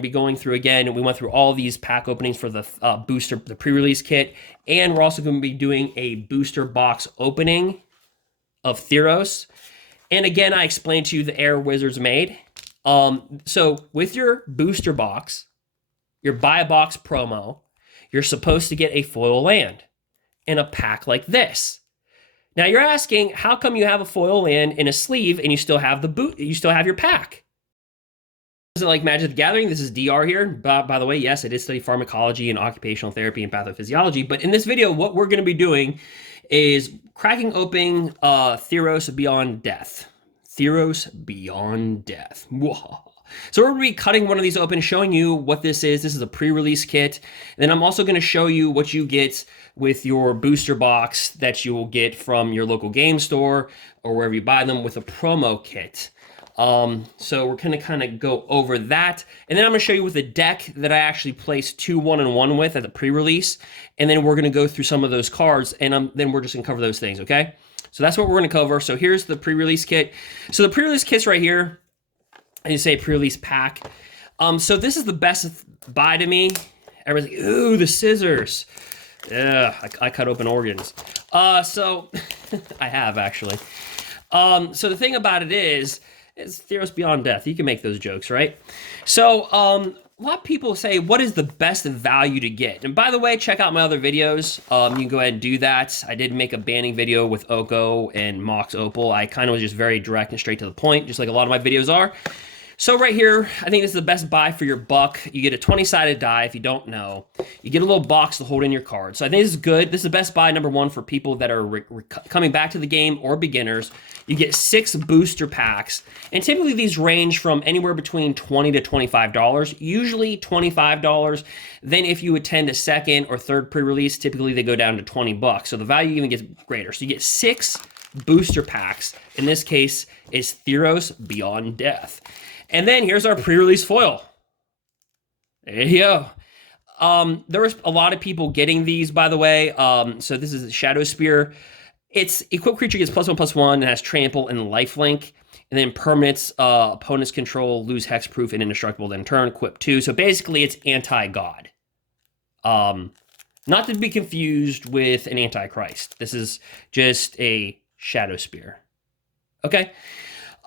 Be going through again. We went through all these pack openings for the booster, the pre-release kit, and we're also going to be doing a booster box opening of Theros. And again, I explained to you the error Wizards made. So with your booster box, your buy a box promo, you're supposed to get a foil land in a pack like this. Now you're asking, how come you have a foil land in a sleeve and you still have you still have your pack? Isn't like Magic the Gathering. This is DR here. By the way, yes, I did study pharmacology and occupational therapy and pathophysiology. But in this video, what we're going to be doing is cracking open Theros Beyond Death. Theros Beyond Death. Whoa. So we're going to be cutting one of these open, showing you what this is. This is a pre-release kit. And then I'm also going to show you what you get with your booster box that you will get from your local game store or wherever you buy them with a promo kit. So we're going to kind of go over that. And then I'm going to show you with a deck that I actually placed 2 1-on-1 with at the pre-release. And then we're going to go through some of those cards, and then we're just going to cover those things, okay? So that's what we're going to cover. So here's the pre-release kit. So the pre-release kit's right here. And you say pre-release pack. So this is the best buy to me. Everyone's like, ooh, the scissors. Yeah, I cut open organs. So I have actually. So the thing about it is Theros Beyond Death. You can make those jokes, right? So a lot of people say, what is the best value to get? And by the way, check out my other videos. You can go ahead and do that. I did make a banning video with Oko and Mox Opal. I kind of was just very direct and straight to the point, just like a lot of my videos are. So right here, I think this is the best buy for your buck. You get a 20-sided die if you don't know. You get a little box to hold in your cards. So I think this is good. This is the best buy, number one, for people that are coming back to the game or beginners. You get 6 booster packs. And typically these range from anywhere between $20 to $25. Usually $25. Then if you attend a second or third pre-release, typically they go down to $20. So the value even gets greater. So you get 6 booster packs. In this case, is Theros Beyond Death. And then here's our pre-release foil. There you go. There was a lot of people getting these, by the way. So this is a Shadow Spear. It's equipped creature gets +1/+1 and has trample and lifelink. And then permanents, opponents control, lose hexproof and indestructible then turn, equip 2. So basically it's anti-god. Not to be confused with an antichrist. This is just a Shadow Spear. Okay.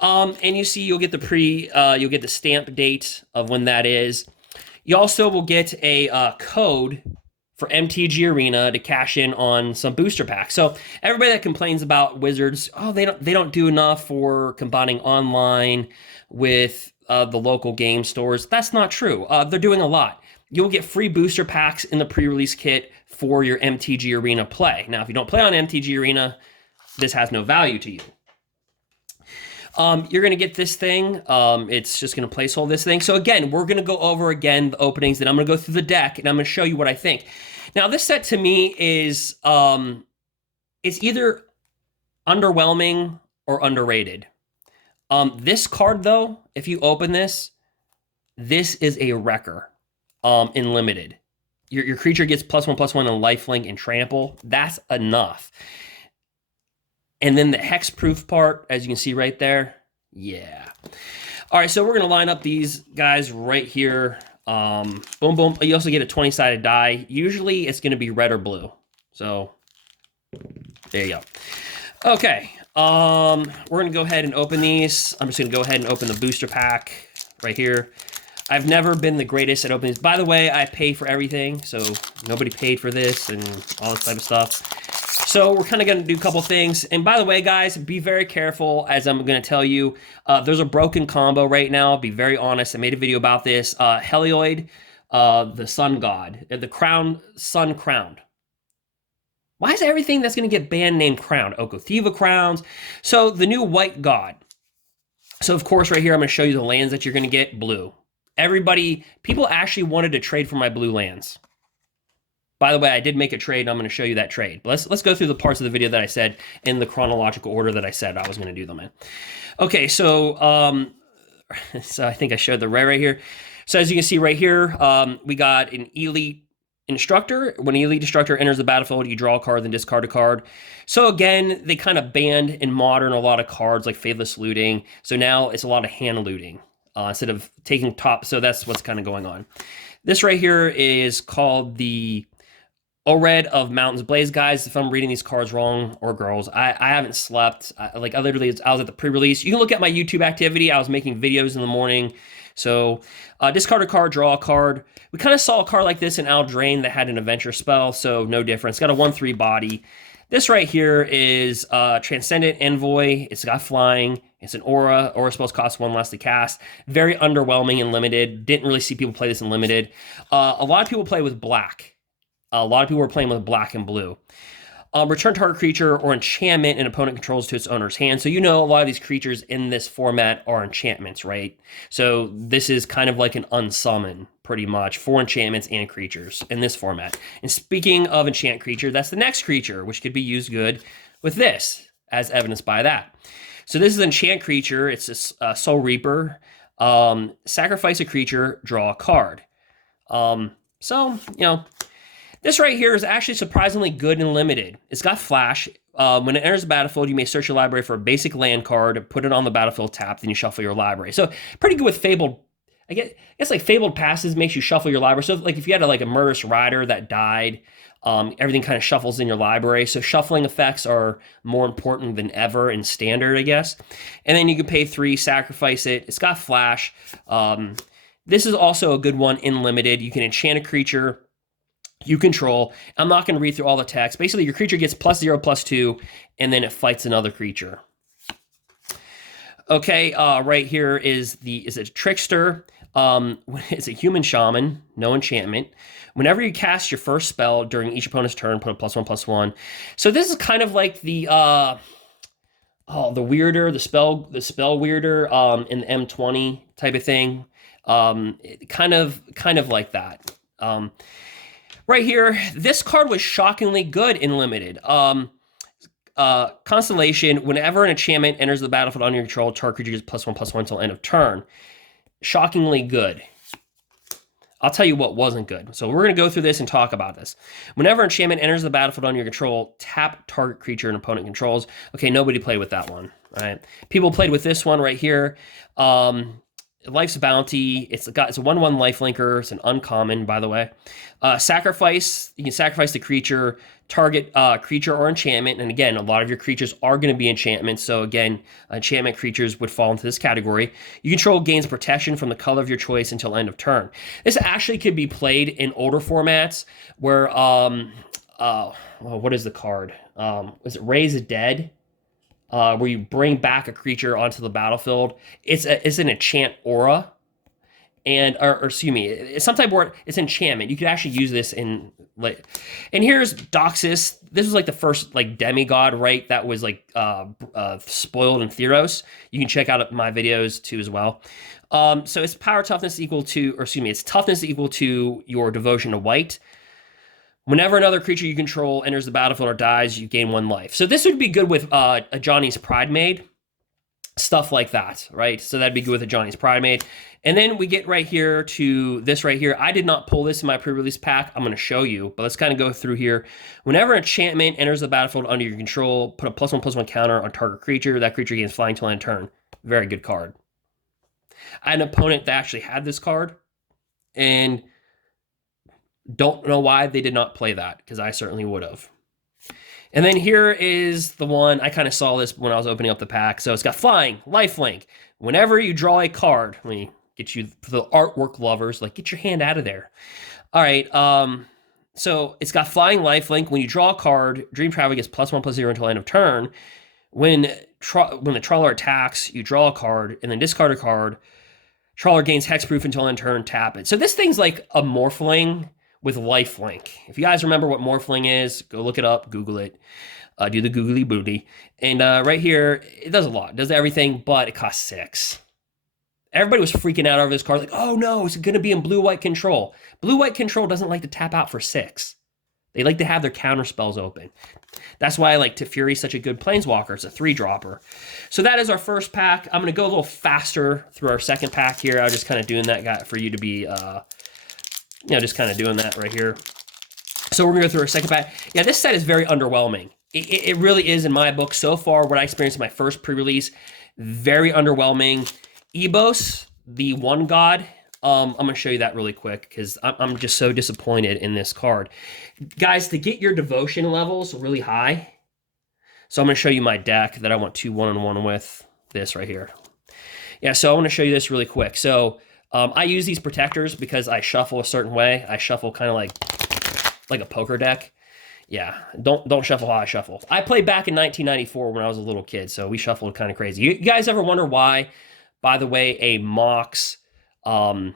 And you see, you'll get the you'll get the stamp date of when that is. You also will get a code for MTG Arena to cash in on some booster packs. So everybody that complains about Wizards, oh, they don't do enough for combining online with the local game stores. That's not true. They're doing a lot. You'll get free booster packs in the pre-release kit for your MTG Arena play. Now, if you don't play on MTG Arena, this has no value to you. You're going to get this thing. It's just going to placehold this thing. So again, we're going to go over again the openings, then I'm going to go through the deck, and I'm going to show you what I think. Now, this set to me is, it's either underwhelming or underrated. This card, though, if you open this is a wrecker, in limited. Your creature gets +1/+1 and lifelink and trample. That's enough. And then the hexproof part, as you can see right there, yeah. All right, so we're going to line up these guys right here. Boom, boom. You also get a 20-sided die. Usually it's going to be red or blue. So there you go. Okay, we're going to go ahead and open these. I'm just going to go ahead and open the booster pack right here. I've never been the greatest at opening these. By the way, I pay for everything, so nobody paid for this and all this type of stuff. So we're kind of going to do a couple things. And by the way, guys, be very careful, as I'm going to tell you. There's a broken combo right now. Be very honest. I made a video about this. Helioid, the sun god, the crown, sun crowned. Why is everything that's going to get banned named crowned? Okothiva crowns. So the new white god. So of course, right here, I'm going to show you the lands that you're going to get. Blue. People actually wanted to trade for my blue lands. By the way, I did make a trade, and I'm going to show you that trade. But let's go through the parts of the video that I said in the chronological order that I said I was going to do them in. Okay, so I think I showed the rare right here. So as you can see right here, we got an Elite Instructor. When an Elite Instructor enters the battlefield, you draw a card, then discard a card. So again, they kind of banned in Modern a lot of cards like Faithless Looting. So now it's a lot of hand looting. instead of taking top. So that's what's kind of going on. This right here is called the O-Red of Mountains Blaze. Guys, if I'm reading these cards wrong, or girls, I haven't slept. I was at the pre-release. You can look at my YouTube activity. I was making videos in the morning. So discard a card, draw a card. We kind of saw a card like this in Aldrain that had an adventure spell, so no difference. Got a 1/3 body. This right here is Transcendent Envoy. It's got flying. It's an aura. Aura spells cost 1 less to cast. Very underwhelming in limited. Didn't really see people play this in limited. A lot of people play with black. A lot of people are playing with black and blue. Return target creature or enchantment an opponent controls to its owner's hand. So you know a lot of these creatures in this format are enchantments, right? So this is kind of like an unsummon, pretty much, for enchantments and creatures in this format. And speaking of enchant creature, that's the next creature, which could be used good with this, as evidenced by that. So this is an enchant creature. It's a Soul Reaper. Sacrifice a creature, draw a card. So, you know, this right here is actually surprisingly good and limited. It's got flash. When it enters the battlefield, you may search your library for a basic land card, put it on the battlefield tapped, then you shuffle your library. So pretty good with Fabled. I guess like Fabled Passes makes you shuffle your library. So like if you had a Murderous Rider that died, everything kind of shuffles in your library. So shuffling effects are more important than ever in Standard, I guess. And then you can pay 3, sacrifice it. It's got flash. This is also a good one in limited. You can enchant a creature you control. I'm not going to read through all the text. Basically, your creature gets +0/+2, and then it fights another creature. Okay, right here is a Trickster. It's a human shaman, no enchantment. Whenever you cast your first spell during each opponent's turn, put a +1/+1. So this is kind of like the weirder, the spell weirder in the M20 type of thing. Kind of like that. Right here, this card was shockingly good in limited. Constellation, whenever an enchantment enters the battlefield under your control, target creature gets +1/+1 until end of turn. Shockingly good. I'll tell you what wasn't good. So we're going to go through this and talk about this. Whenever enchantment enters the battlefield under your control, tap target creature an opponent controls. Okay, nobody played with that one. All right, people played with this one right here. Life's Bounty. It's a 1/1 lifelinker. It's an uncommon, by the way. Sacrifice. You can sacrifice the creature, target creature or enchantment. And again, a lot of your creatures are going to be enchantments. So again, enchantment creatures would fall into this category. You control gains protection from the color of your choice until end of turn. This actually could be played in older formats where, what is the card? Is it Raise the Dead? Where you bring back a creature onto the battlefield. It's an enchant aura, or excuse me, it's some type of it's enchantment. You could actually use this in and here's Doxus. This was like the first demigod, right? That was spoiled in Theros. You can check out my videos too as well. So it's power toughness equal to, it's toughness equal to your devotion to white. Whenever another creature you control enters the battlefield or dies, you gain 1 life. So this would be good with a Johnny's Pridemade, stuff like that, right? So that'd be good with a Johnny's Pridemade. And then we get right here to this right here. I did not pull this in my pre-release pack. I'm going to show you, but let's kind of go through here. Whenever enchantment enters the battlefield under your control, put a +1/+1 counter on target creature. That creature gains flying till end turn. Very good card. I had an opponent that actually had this card, and don't know why they did not play that, because I certainly would have. And then here is the one, I kind of saw this when I was opening up the pack. So it's got flying, lifelink. Whenever you draw a card, let me get you, for the artwork lovers, get your hand out of there. All right, so it's got flying, lifelink. When you draw a card, Dream Traveler gets +1/+0 until end of turn. When the Trawler attacks, you draw a card and then discard a card. Trawler gains hexproof until end turn, tap it. So this thing's like a Morphling with lifelink. If you guys remember what Morphling is, go look it up, Google it, do the googly booty. And right here, it does a lot. It does everything, but it costs 6. Everybody was freaking out over this card, oh no, it's going to be in blue-white control. Blue-white control doesn't like to tap out for 6. They like to have their counter spells open. That's why I like Teferi such a good planeswalker. It's a 3-dropper. So that is our first pack. I'm going to go a little faster through our second pack here. I was just kind of doing that, guy, for you to be just kind of doing that right here. So we're going to go through our second pack. Yeah, this set is very underwhelming. It really is in my book. So far, what I experienced in my first pre-release, very underwhelming. Ebos, the One God. I'm going to show you that really quick because I'm just so disappointed in this card. Guys, to get your devotion levels really high, so I'm going to show you my deck that I want 2 1-on-1 with. This right here. Yeah, so I want to show you this really quick. So I use these protectors because I shuffle a certain way. I shuffle kind of like a poker deck. Yeah, don't shuffle how I shuffle. I played back in 1994 when I was a little kid, so we shuffled kind of crazy. You guys ever wonder why, by the way, a Mox, should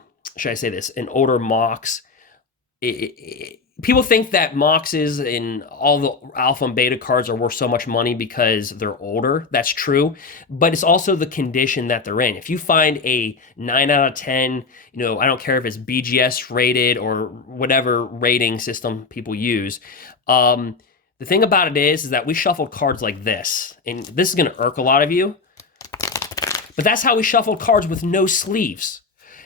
I say this, an older Mox, people think that Moxes and all the alpha and beta cards are worth so much money because they're older. That's true, but it's also the condition that they're in. If you find a 9 out of 10, I don't care if it's BGS rated or whatever rating system people use. The thing about it is that we shuffled cards like this, and this is going to irk a lot of you, but that's how we shuffled cards with no sleeves.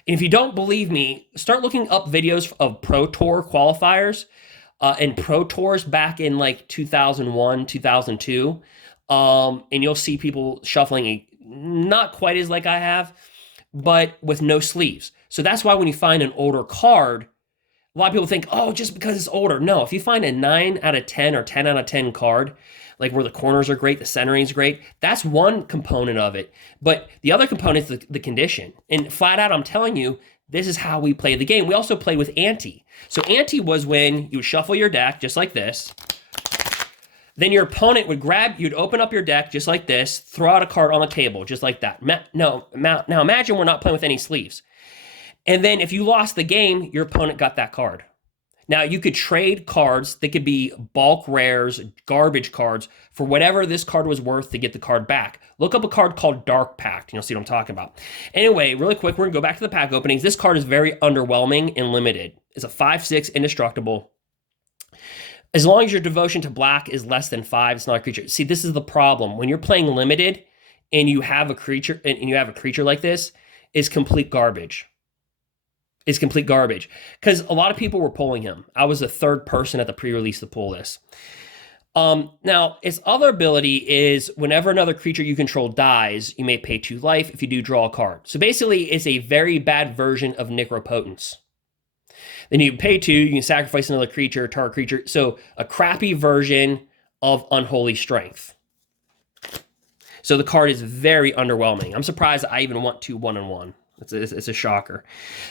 And if you don't believe me, start looking up videos of Pro Tour qualifiers and Pro Tours back in like 2001, 2002. And you'll see people shuffling not quite as like I have, but with no sleeves. So that's why when you find an older card, a lot of people think, oh, just because it's older. No, if you find a 9 out of 10 or 10 out of 10 card, like where the corners are great, the centering is great, that's one component of it. But the other component is the condition. And flat out, I'm telling you, this is how we play the game. We also play with ante. So ante was when you would shuffle your deck just like this. Then your opponent would you'd open up your deck just like this, throw out a card on the table just like that. Now imagine we're not playing with any sleeves. And then if you lost the game, your opponent got that card. Now, you could trade cards. They could be bulk rares, garbage cards, for whatever this card was worth to get the card back. Look up a card called Dark Pact. You'll see what I'm talking about. Anyway, really quick, we're going to go back to the pack openings. This card is very underwhelming and limited. It's a 5/6 indestructible. As long as your devotion to black is less than 5, it's not a creature. See, this is the problem. When you're playing limited and you have a creature like this, it's complete garbage. Is complete garbage because a lot of people were pulling him. I was the third person at the pre-release to pull this. Now, its other ability is whenever another creature you control dies, you may pay 2 life. If you do, draw a card. So basically, it's a very bad version of Necropotence. Then you pay 2, you can sacrifice another creature, target creature. So a crappy version of Unholy Strength. So the card is very underwhelming. I'm surprised I even want 2 1-on-1. It's a shocker.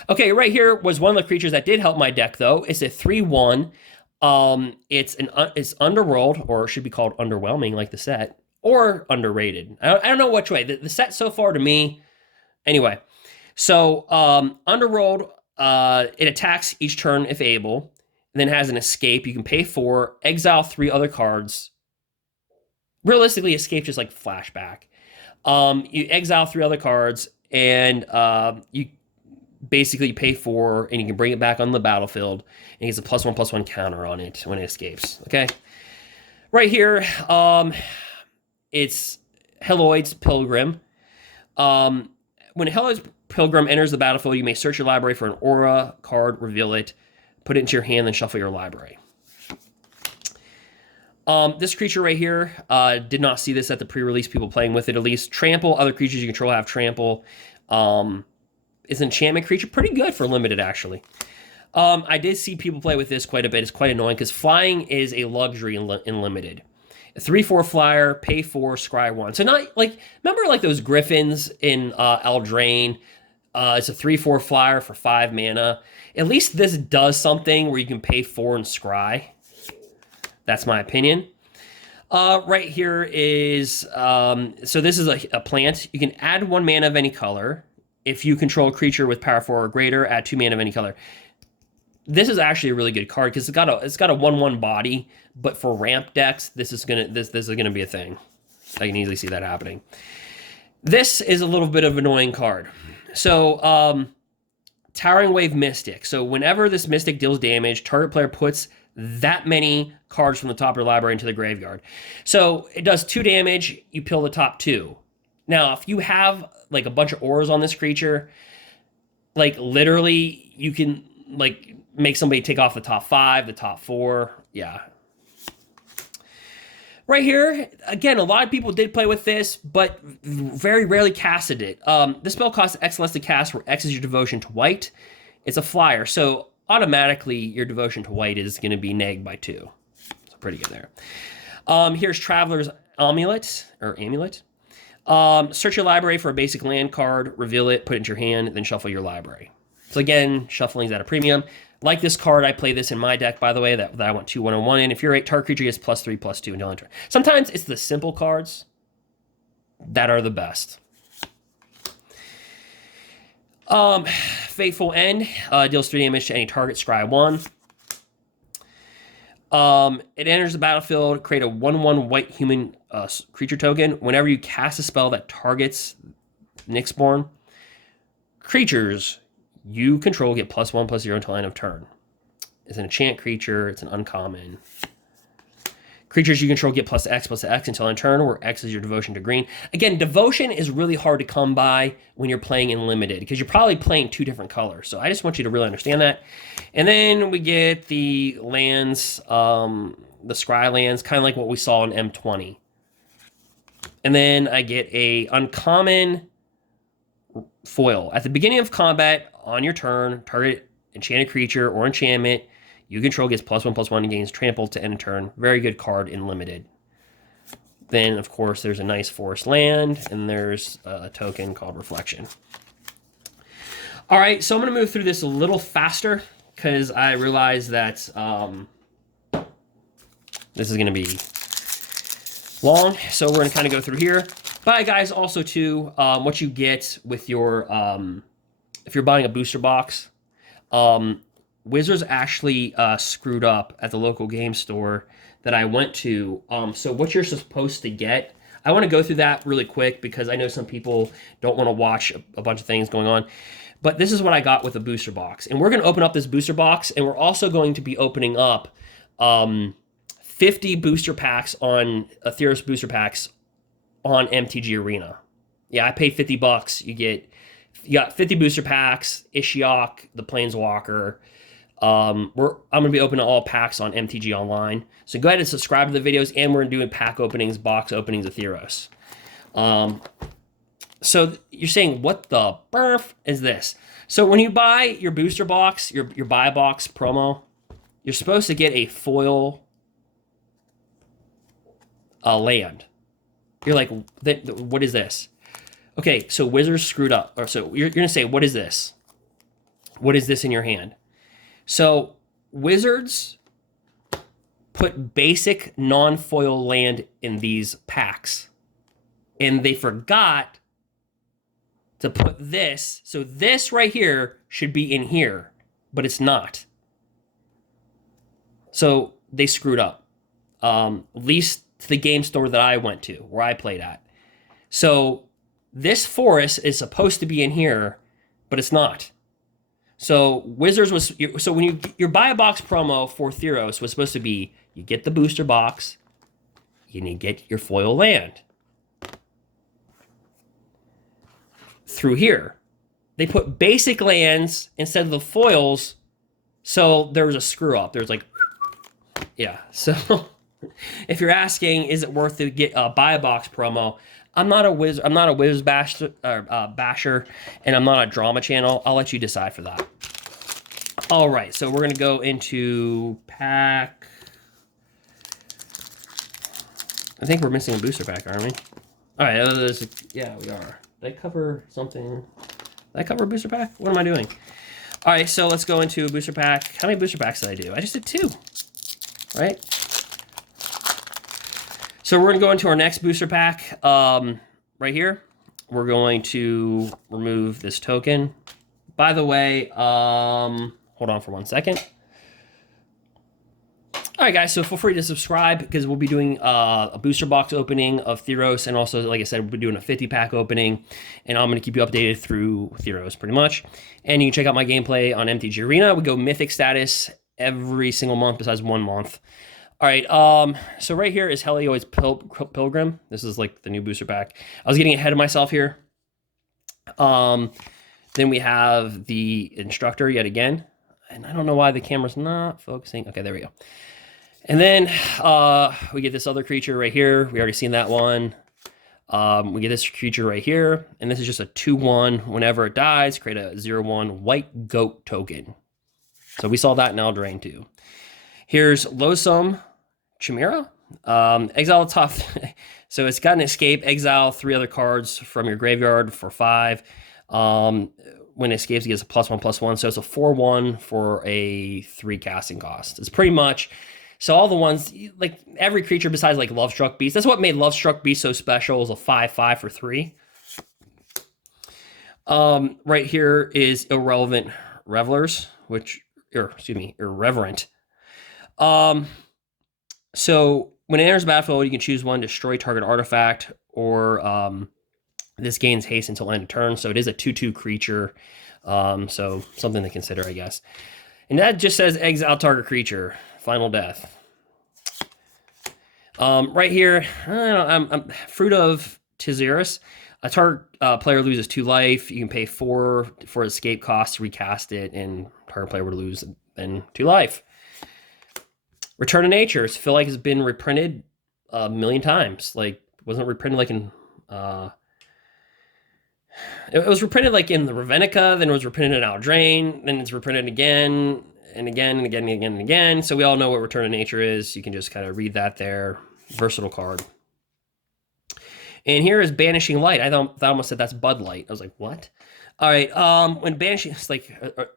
Okay, right here was one of the creatures that did help my deck, though. It's a 3/1. It's underworld, or it should be called underwhelming, like the set, or underrated. I don't know which way. The set so far to me. Anyway, so underworld, it attacks each turn if able, and then has an escape. You can pay 4, exile 3 other cards. Realistically, escape just like flashback. You exile 3 other cards. And you basically pay 4, and you can bring it back on the battlefield, and it gets a +1/+1 counter on it when it escapes. Okay, right here, it's Heloid's Pilgrim. When Heloid's Pilgrim enters the battlefield, you may search your library for an aura card, reveal it, put it into your hand, then shuffle your library. This creature right here, did not see this at the pre-release, people playing with it at least. Trample, other creatures you control have trample. Is an enchantment creature, pretty good for limited, actually. I did see people play with this quite a bit. It's quite annoying because flying is a luxury in limited. A 3/4 flyer, pay 4, scry 1. So not like, remember like those griffins in Eldraine? It's a 3/4 flyer for 5 mana. At least this does something where you can pay 4 and scry. That's my opinion. Right here is, so this is a plant. You can add 1 mana of any color. If you control a creature with power 4 or greater, add 2 mana of any color. This is actually a really good card because it's got a 1/1 body, but for ramp decks, this is gonna be a thing. I can easily see that happening. This is a little bit of an annoying card. So, Towering Wave Mystic. So whenever this Mystic deals damage, target player puts that many cards from the top of your library into the graveyard. So it does 2 damage, you peel the top 2. Now, if you have like a bunch of auras on this creature, like literally you can like make somebody take off the top 5, the top 4. Yeah. Right here, again, a lot of people did play with this, but very rarely casted it. This spell costs X less to cast, where X is your devotion to white. It's a flyer, so automatically your devotion to white is going to be negged by 2. So pretty good there. Here's Traveler's Amulet, or Amulet. Search your library for a basic land card, reveal it, put it into your hand, then shuffle your library. So again, shuffling is at a premium. Like this card, I play this in my deck, by the way, that I want 2/1/1 in. If you're a target creature, gets +3/+2 until end turn. Sometimes it's the simple cards that are the best. Fateful End deals 3 damage to any target, scry 1. It enters the battlefield, create a 1/1 white human creature token. Whenever you cast a spell that targets Nyxborn creatures you control get +1/+0 until end of turn. It's an enchant creature. It's an uncommon. Creatures you control get +X/+X until end turn, where X is your devotion to green. Again, devotion is really hard to come by when you're playing in limited, because you're probably playing 2 different colors. So I just want you to really understand that. And then we get the lands, the scry lands, kind of like what we saw in M20. And then I get a uncommon foil. At the beginning of combat, on your turn, target enchanted creature or enchantment you control gets +1/+1 and gains trample to end of turn. Very good card in limited. Then, of course, there's a nice forest land, and there's a token called Reflection. All right, so I'm going to move through this a little faster because I realize that this is going to be long. So we're going to kind of go through here. But guys, also too, what you get with your, if you're buying a booster box, Wizards actually screwed up at the local game store that I went to. So what you're supposed to get, I want to go through that really quick because I know some people don't want to watch a bunch of things going on. But this is what I got with the booster box. And we're going to open up this booster box, and we're also going to be opening up 50 booster packs on Theros booster packs on MTG Arena. Yeah, I paid $50. You got 50 booster packs, Ishiok, the Planeswalker. I'm going to be opening all packs on MTG Online. So go ahead and subscribe to the videos, and we're doing pack openings, box openings of Theros. So you're saying, what the burf is this? So when you buy your booster box, your buy box promo, you're supposed to get a foil land. You're like, what is this? Okay, so Wizards screwed up. Or so you're going to say, what is this? What is this in your hand? So Wizards put basic non-foil land in these packs. And they forgot to put this. So this right here should be in here, but it's not. So they screwed up. At least to the game store that I went to, where I played at. So this forest is supposed to be in here, but it's not. So Wizards was, so when your buy a box promo for Theros was supposed to be, you get the booster box, and you get your foil land. Through here, they put basic lands instead of the foils, so there was a screw up. There's like, yeah. So if you're asking, is it worth to get a buy a box promo? I'm not a Wiz basher, and I'm not a drama channel. I'll let you decide for that. All right, so we're gonna go into pack. I think we're missing a booster pack, aren't we? All right, yeah, we are. Did I cover something? Did I cover a booster pack? What am I doing? All right, so let's go into a booster pack. How many booster packs did I do? I just did 2, right? So we're going to go into our next booster pack right here. We're going to remove this token. By the way, hold on for 1 second. All right, guys, so feel free to subscribe because we'll be doing a booster box opening of Theros, and also, like I said, we'll be doing a 50-pack opening, and I'm going to keep you updated through Theros pretty much. And you can check out my gameplay on MTG Arena. We go Mythic status every single month besides 1 month. All right, so right here is Helioid's Pilgrim. This is like the new booster pack. I was getting ahead of myself here. Then we have the Instructor yet again. And I don't know why the camera's not focusing. Okay, there we go. And then we get this other creature right here. We already seen that one. We get this creature right here, and this is just a 2/1. Whenever it dies, create a 0/1 white goat token. So we saw that in Eldraine too. Here's Loathsome Chimera. Exile top. So it's got an escape. Exile 3 other cards from your graveyard for 5. When it escapes, it gets a +1/+1. So it's a 4/1 for a 3 casting cost. It's pretty much. So all the ones, like every creature besides like Lovestruck Beast, that's what made Lovestruck Beast so special, is a 5/5 for 3. Right here is Irrelevant Revelers, Irreverent. So when it enters the battlefield, you can choose one, destroy target artifact, or this gains haste until end of turn. So it is a 2/2 creature. So something to consider, I guess. And that just says exile target creature, final death. Right here, I'm Fruit of Theros. A target player loses 2 life. You can pay 4 for escape cost to recast it, and target player would lose then 2 life. Return to Nature. I feel like it's been reprinted a million times. Like, wasn't it reprinted like in it was reprinted like in the Ravenica, then it was reprinted in Eldraine, then it's reprinted again and again and again and again and again. So we all know what Return to Nature is. You can just kind of read that there. Versatile card. And here is Banishing Light. I thought I almost said that's Bud Light. I was like, what? All right. When Banishing, it's like,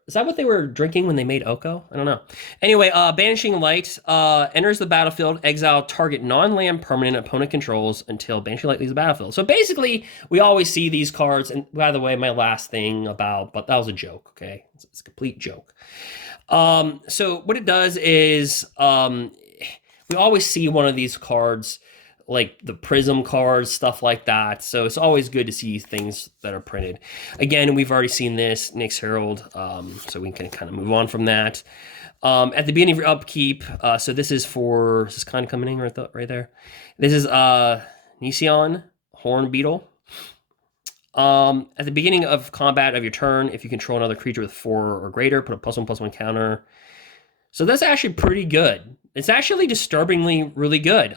is that what they were drinking when they made Oko? I don't know. Anyway, Banishing Light enters the battlefield, exile target non-land permanent opponent controls until Banishing Light leaves the battlefield. So basically, we always see these cards. And by the way, my last thing about, but that was a joke. Okay, it's a complete joke. So what it does is, we always see one of these cards, like the Prism cards, stuff like that. So it's always good to see things that are printed. Again, we've already seen this, Nyx Herald, so we can kind of move on from that. At the beginning of your upkeep, so this is kind of coming in right there. This is Nision Horn Beetle. At the beginning of combat of your turn, if you control another creature with 4 or greater, put a +1/+1 counter. So that's actually pretty good. It's actually disturbingly really good.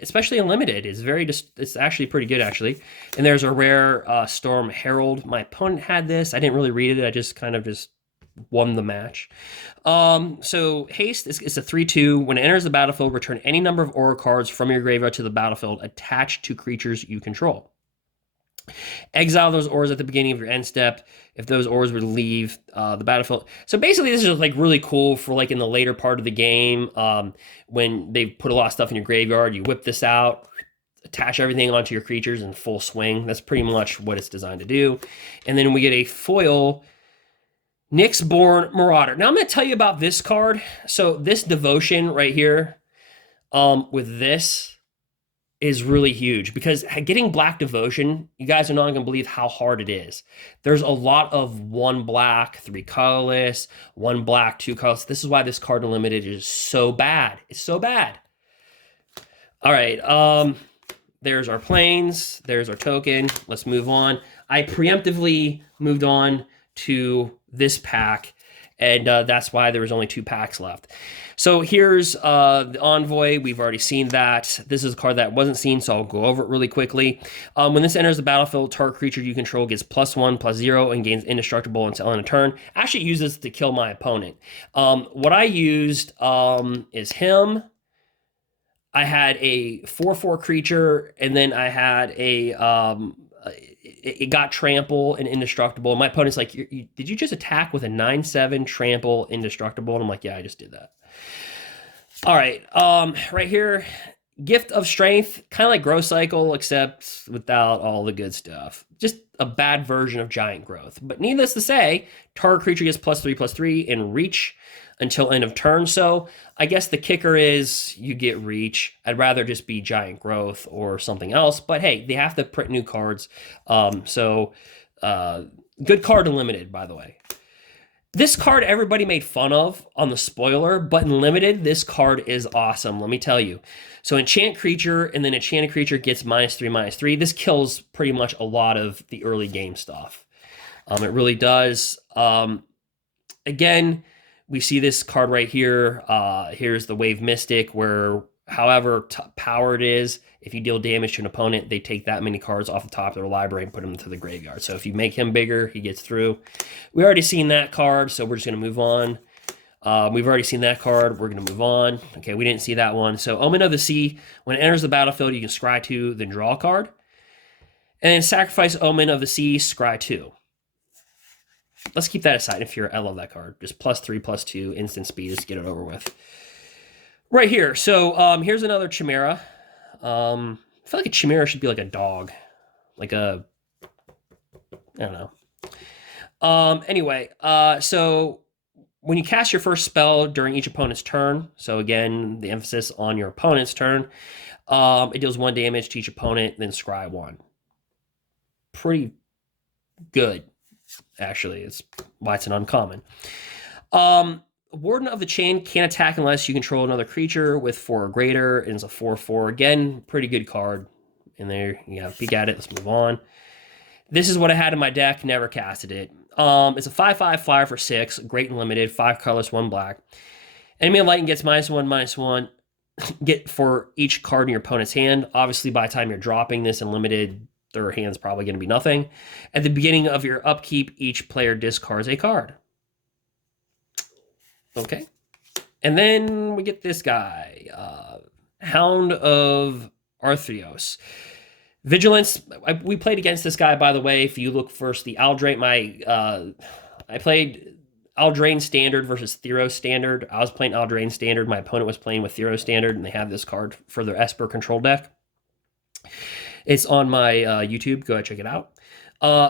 Especially unlimited. It's actually pretty good, actually. And there's a rare Storm Herald. My opponent had this. I didn't really read it. I just kind of won the match. So haste is a 3/2. When it enters the battlefield, return any number of aura cards from your graveyard to the battlefield attached to creatures you control. Exile those auras at the beginning of your end step if those auras were to leave the battlefield. So basically, this is like really cool for like in the later part of the game, when they put a lot of stuff in your graveyard. You whip this out, attach everything onto your creatures in full swing. That's pretty much what it's designed to do. And then we get a foil Nyxborn Marauder. Now I'm going to tell you about this card. So this Devotion right here, with this, is really huge, because getting Black Devotion, you guys are not going to believe how hard it is. There's a lot of 1 black, 3 colorless, 1 black, 2 colorless. This is why this card Unlimited is so bad. It's so bad. All right. There's our planes. There's our token. Let's move on. I preemptively moved on to this pack, and that's why there was only 2 packs left. So here's the Envoy. We've already seen that. This is a card that wasn't seen, so I'll go over it really quickly. When this enters the battlefield, target creature you control gets +1/+0 and gains indestructible until end of turn. Actually use this to kill my opponent. What I used is him. I had a 4/4 creature, and then I had it got trample and indestructible. My opponent's like, did you just attack with a 9/7 trample indestructible? And I'm like, yeah, I just did that. All right, right here, Gift of Strength, kind of like Growth Cycle, except without all the good stuff. Just a bad version of Giant Growth. But needless to say, target creature gets +3/+3 and reach until end of turn. So I guess the kicker is you get reach. I'd rather just be Giant Growth or something else. But hey, they have to print new cards. Good card Unlimited, by the way. This card everybody made fun of on the spoiler, but in Limited, this card is awesome, let me tell you. So enchant creature, and then enchanted creature gets -3/-3. This kills pretty much a lot of the early game stuff. It really does. Again, we see this card right here. Here's the Wave Mystic, where however powered it is, if you deal damage to an opponent, they take that many cards off the top of their library and put them into the graveyard. So if you make him bigger, he gets through. We already seen that card, so we're just going to move on. We've already seen that card. We're going to move on. Okay, we didn't see that one. So Omen of the Sea, when it enters the battlefield, you can scry 2, then draw a card. And then sacrifice Omen of the Sea, scry 2. Let's keep that aside if you're... I love that card. Just +3, +2, instant speed, just get it over with. Right here. So here's another Chimera. I feel like a Chimera should be like a dog. Like a... I don't know. Anyway, so... when you cast your first spell during each opponent's turn, so again, the emphasis on your opponent's turn, it deals 1 damage to each opponent, then scry 1. Pretty good, actually. It's why it's an uncommon. Warden of the Chain can't attack unless you control another creature with 4 or greater, and it's a 4/4. Again, pretty good card in there. You have a peek at it. Let's move on. This is what I had in my deck. Never casted it. It's a 5/5 flyer for 6. Great and limited. 5 colorless, 1 black. Enemy of Lightning gets -1/-1. Get for each card in your opponent's hand. Obviously, by the time you're dropping this in limited, their hand's probably going to be nothing. At the beginning of your upkeep, each player discards a card. Okay. And then we get this guy. Hound of Arthreos. Vigilance, we played against this guy, by the way. If you look first, the Aldrain, I played Aldrain Standard versus Theros Standard. I was playing Aldrain Standard. My opponent was playing with Theros Standard, and they have this card for their Esper control deck. It's on my YouTube. Go ahead, check it out.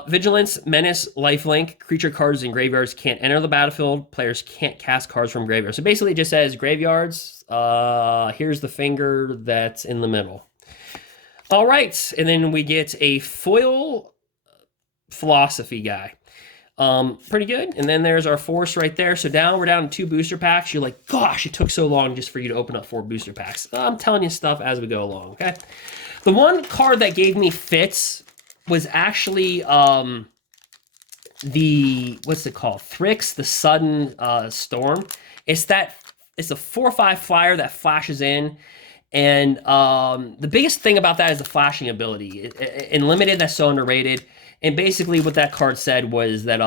Vigilance, Menace, Lifelink. Creature cards in graveyards can't enter the battlefield. Players can't cast cards from graveyards. So basically it just says graveyards. Here's the finger that's in the middle. All right, and then we get a foil philosophy guy. Pretty good. And then there's our force right there. So we're down to 2 booster packs. You're like, gosh, it took so long just for you to open up 4 booster packs. I'm telling you stuff as we go along, okay? The one card that gave me fits was actually the, what's it called? Thrix, the Sudden Storm. It's a 4/5 flyer that flashes in. And the biggest thing about that is the flashing ability. In limited, that's so underrated. And basically what that card said was that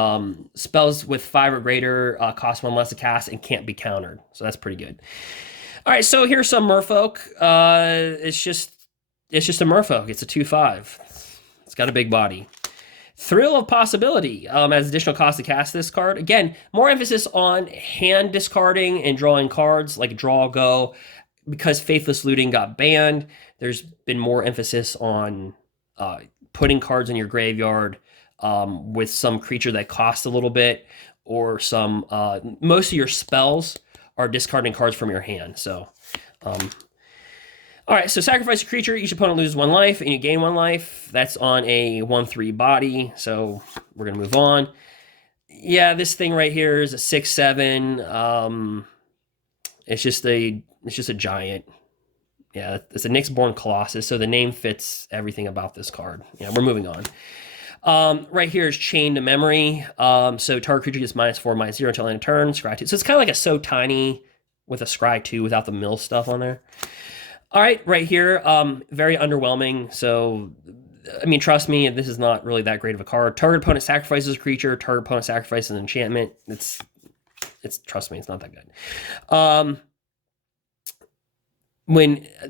spells with 5 or greater cost 1 less to cast and can't be countered. So that's pretty good. All right, so here's some Merfolk. It's just a Merfolk. It's a 2/5. It's got a big body. Thrill of Possibility as additional cost to cast this card. Again, more emphasis on hand discarding and drawing cards, like draw, go. Because Faithless Looting got banned, there's been more emphasis on putting cards in your graveyard with some creature that costs a little bit, or some, most of your spells are discarding cards from your hand. So, all right, so sacrifice a creature, each opponent loses 1 life, and you gain 1 life. That's on a 1/3 body, so we're gonna move on. Yeah, this thing right here is a 6/7. It's just a giant. Yeah, it's a Nyxborn Colossus, so the name fits everything about this card. Yeah, we're moving on. Right here is Chained to Memory. So target creature gets -4/-0 until end of turn. Scry 2. So it's kind of like a So Tiny with a Scry 2 without the mill stuff on there. All right, right here, very underwhelming. So, I mean, trust me, this is not really that great of a card. Target opponent sacrifices a creature. Target opponent sacrifices an enchantment. It's trust me, it's not that good.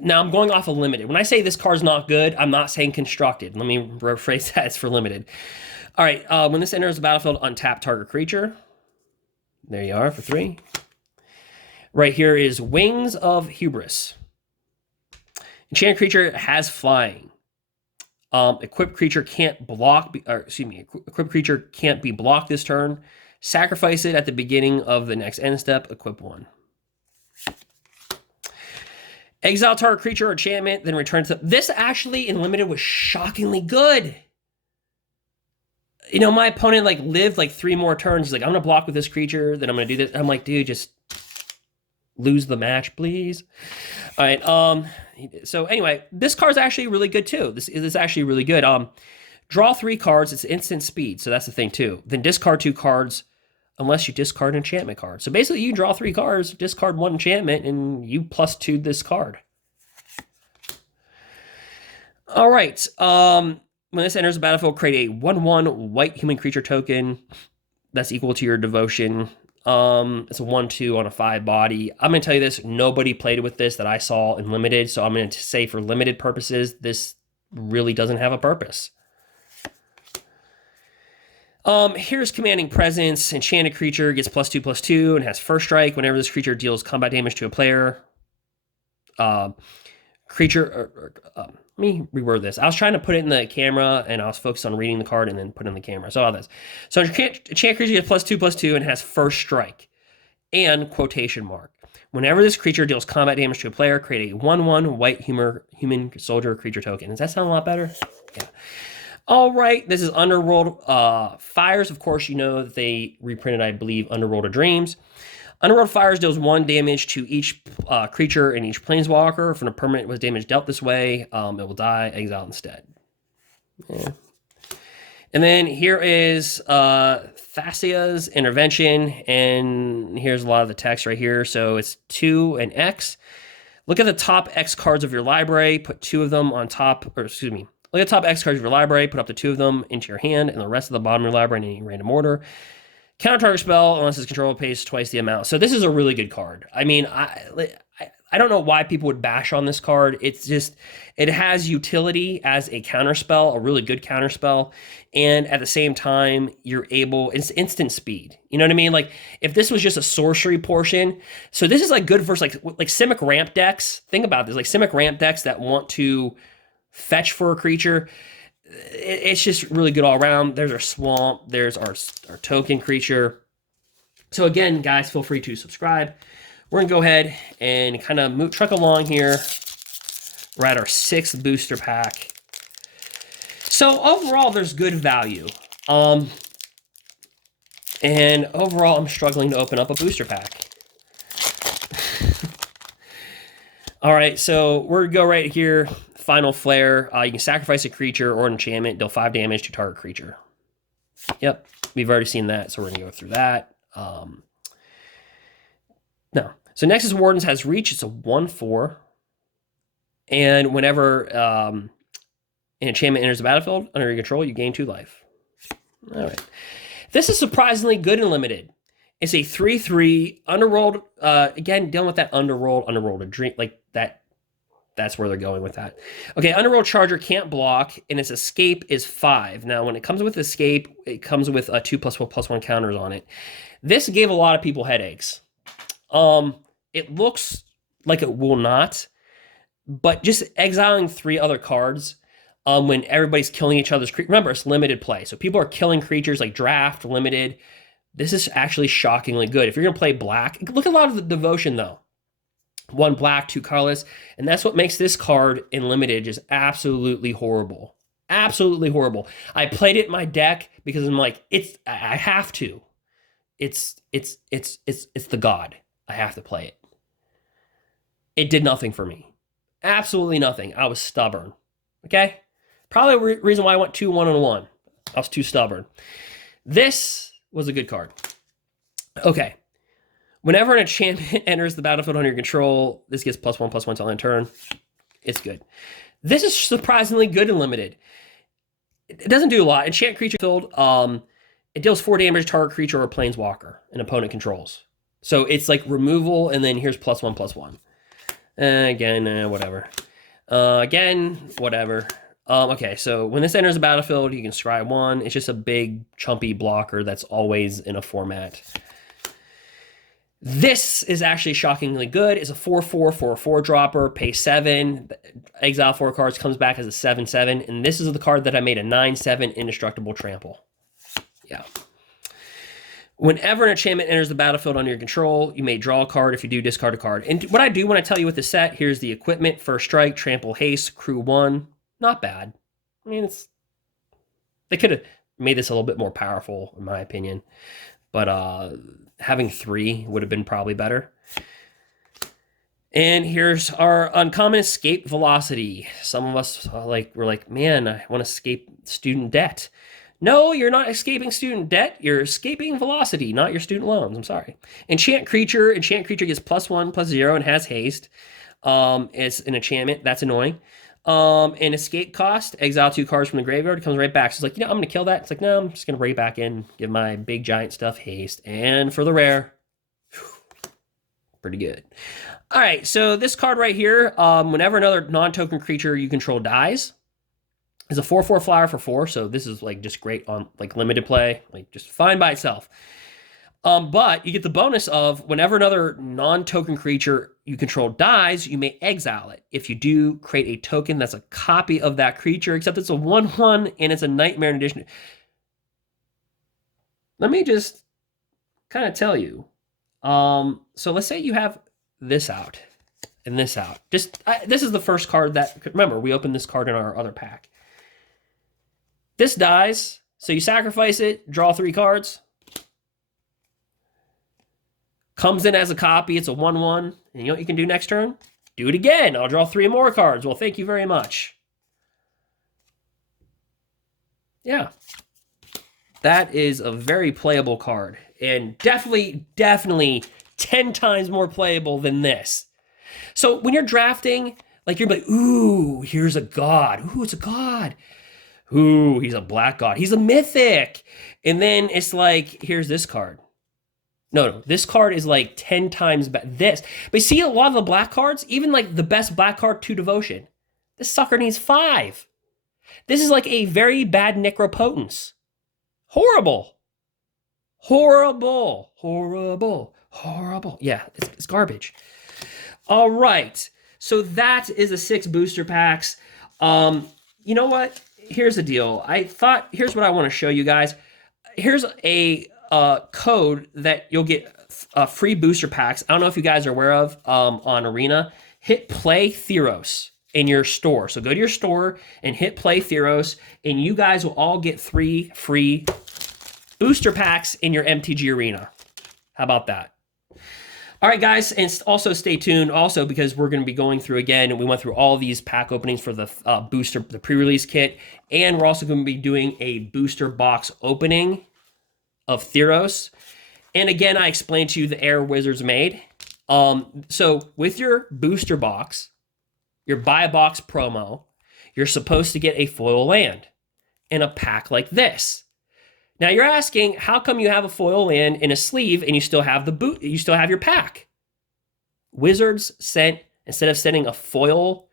Now I'm going off of limited. When I say this card's not good, I'm not saying constructed. Let me rephrase that. It's for limited. All right. When this enters the battlefield, untap target creature. There you are for 3. Right here is Wings of Hubris. Enchanted creature has flying. Equipped creature can't block. Equipped creature can't be blocked this turn. Sacrifice it at the beginning of the next end step. Equip 1. Exile target creature or enchantment, then return to... This actually, in limited, was shockingly good. You know, my opponent, like, lived, like, 3 more turns. He's like, I'm going to block with this creature, then I'm going to do this. I'm like, dude, just lose the match, please. All right, so anyway, this card's actually really good, too. This is actually really good. Draw 3 cards. It's instant speed, so that's the thing, too. Then discard 2 cards unless you discard an enchantment card. So basically, you draw 3 cards, discard 1 enchantment, and you +2 this card. All right. When this enters the battlefield, create a 1/1 white human creature token that's equal to your devotion. It's a 1/2 on a 5 body. I'm going to tell you this. Nobody played with this that I saw in limited. So I'm going to say for limited purposes, this really doesn't have a purpose. Here's Commanding Presence. Enchanted creature gets +2/+2 and has first strike. Whenever this creature deals combat damage to a player, let me reword this. I was trying to put it in the camera, and I was focused on reading the card and then put it in the camera. So all this. So enchanted creature gets +2/+2 and has first strike. And quotation mark. Whenever this creature deals combat damage to a player, create a 1/1 white human soldier creature token. Does that sound a lot better? Yeah. All right, this is Underworld Fires. Of course, you know that they reprinted, I believe, Underworld of Dreams. Underworld Fires deals 1 damage to each creature and each planeswalker. If a permanent was damage dealt this way, it will die, exile instead. Yeah. And then here is Thasia's Intervention, and here's a lot of the text right here. So it's 2 and X. Look at the top X cards of your library, put 2 of them on top, or excuse me, look at the top X cards of your library, put up to 2 of them into your hand, and the rest of the bottom of your library in any random order. Counter target spell unless its controller pays twice the amount. So this is a really good card. I mean, I don't know why people would bash on this card. It's just, it has utility as a counterspell, a really good counterspell. And at the same time, it's instant speed. You know what I mean? Like if this was just a sorcery portion. So this is like good for like Simic ramp decks. Think about this, like Simic ramp decks that want to fetch for a creature. It's just really good all around. There's our swamp. There's our token creature. So again, guys, feel free to subscribe. We're going to go ahead and kind of truck along here. We're at our 6th booster pack. So overall, there's good value. And overall, I'm struggling to open up a booster pack. All right, so we're going to go right here. Final Flare. You can sacrifice a creature or an enchantment, deal 5 damage to target creature. Yep, we've already seen that, so we're going to go through that. No. So Nexus Wardens has reach. It's a 1/4. And whenever an enchantment enters the battlefield under your control, you gain 2 life. All right. This is surprisingly good and limited. It's a 3/3 Underworld. Again, dealing with that Underworld a dream, like that. That's where they're going with that. Okay, Underworld Charger can't block, and its escape is 5. Now, when it comes with escape, it comes with a 2+1/+1 counters on it. This gave a lot of people headaches. It looks like it will not, but just exiling 3 other cards when everybody's killing each other's creatures. Remember, it's limited play, so people are killing creatures like draft, limited. This is actually shockingly good. If you're going to play black, look at a lot of the devotion, though. 1 black, 2 colorless, and that's what makes this card in limited just absolutely horrible. Absolutely horrible. I played it in my deck because I'm like, I have to. It's the god. I have to play it. It did nothing for me. Absolutely nothing. I was stubborn. Okay? Probably the reason why I went 2-1-1. I was too stubborn. This was a good card. Okay. Whenever an enchantment enters the battlefield under your control, this gets +1/+1 till end turn. It's good. This is surprisingly good and limited. It doesn't do a lot. Enchant creature field, it deals 4 damage to target creature or planeswalker an opponent controls. So it's like removal, and then here's +1/+1. Again, whatever. Again, whatever. Okay, so when this enters the battlefield, you can scry 1. It's just a big, chumpy blocker that's always in a format. This is actually shockingly good. It's a 4/4 for a 4-dropper, pay 7, exile 4 cards, comes back as a 7/7, and this is the card that I made a 9/7 indestructible trample. Yeah. Whenever an enchantment enters the battlefield under your control, you may draw a card. If you do, discard a card. And what I do when I tell you with the set, here's the equipment: first strike, trample, haste, crew 1. Not bad. I mean, they could have made this a little bit more powerful, in my opinion, but having 3 would have been probably better. And here's our uncommon escape velocity. Some of us were like, man, I want to escape student debt. No, you're not escaping student debt. You're escaping velocity, not your student loans. I'm sorry. Enchant creature. Enchant creature gets +1/+0 and has haste. It's an enchantment. That's annoying. And escape cost, exile 2 cards from the graveyard. It comes right back. So it's like, I'm going to kill that. It's like, no, I'm just going to bring it back in, give my big giant stuff haste. And for the rare, pretty good. All right, so this card right here, whenever another non-token creature you control dies, is a 4/4 flyer for 4. So this is like just great on like limited play, like just fine by itself. But you get the bonus of whenever another non-token creature you control dies, you may exile it. If you do, create a token that's a copy of that creature, except it's a 1/1 and it's a nightmare in addition. Let me just kind of tell you. So let's say you have this out and this out. This is the first card that, remember, we opened this card in our other pack. This dies, so you sacrifice it, draw 3 cards. Comes in as a copy, it's a 1/1. And you know what you can do next turn? Do it again. I'll draw 3 more cards. Well, thank you very much. Yeah. That is a very playable card. And definitely 10 times more playable than this. So when you're drafting, like you're like, ooh, here's a god. Ooh, it's a god. Ooh, he's a black god. He's a mythic. And then it's like, here's this card. No, this card is like 10 times this. But you see a lot of the black cards, even like the best black card, 2 Devotion. This sucker needs 5. This is like a very bad Necropotence. Horrible. Horrible. Horrible. Horrible. Yeah, it's garbage. All right. So that is the 6 booster packs. You know what? Here's the deal. Here's what I want to show you guys. Here's a code that you'll get free booster packs. I don't know if you guys are aware of on Arena. Hit play Theros in your store. So go to your store and hit play Theros, and you guys will all get 3 free booster packs in your MTG Arena. How about that? All right, guys, and also stay tuned also because we're going to be going through again, and we went through all these pack openings for the booster, the pre-release kit, and we're also going to be doing a booster box opening of Theros. And again, I explained to you the error Wizards made. So with your booster box, your buy a box promo, you're supposed to get a foil land in a pack like this. Now you're asking, how come you have a foil land in a sleeve and you still have you still have your pack? Wizards sent, instead of sending a foil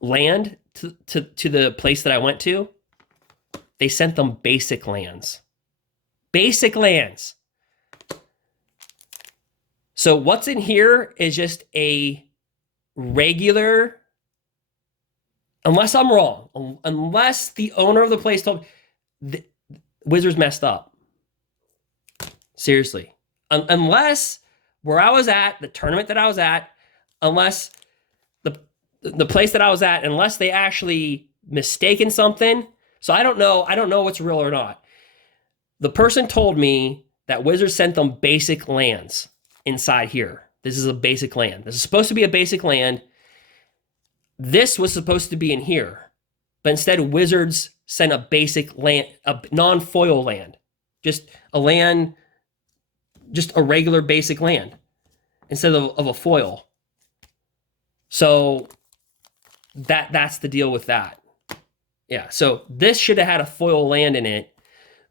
land to the place that I went to, they sent them basic lands. Basic lands. So what's in here is just a regular, unless I'm wrong, unless the owner of the place told me, the Wizards messed up. Seriously. Unless where I was at, the tournament that I was at, unless the place that I was at, unless they actually mistaken something. So I don't know what's real or not. The person told me that Wizards sent them basic lands inside here. This is a basic land. This is supposed to be a basic land. This was supposed to be in here. But instead, Wizards sent a basic land, a non-foil land. Just a land, just a regular basic land instead of a foil. So that's the deal with that. Yeah, so this should have had a foil land in it,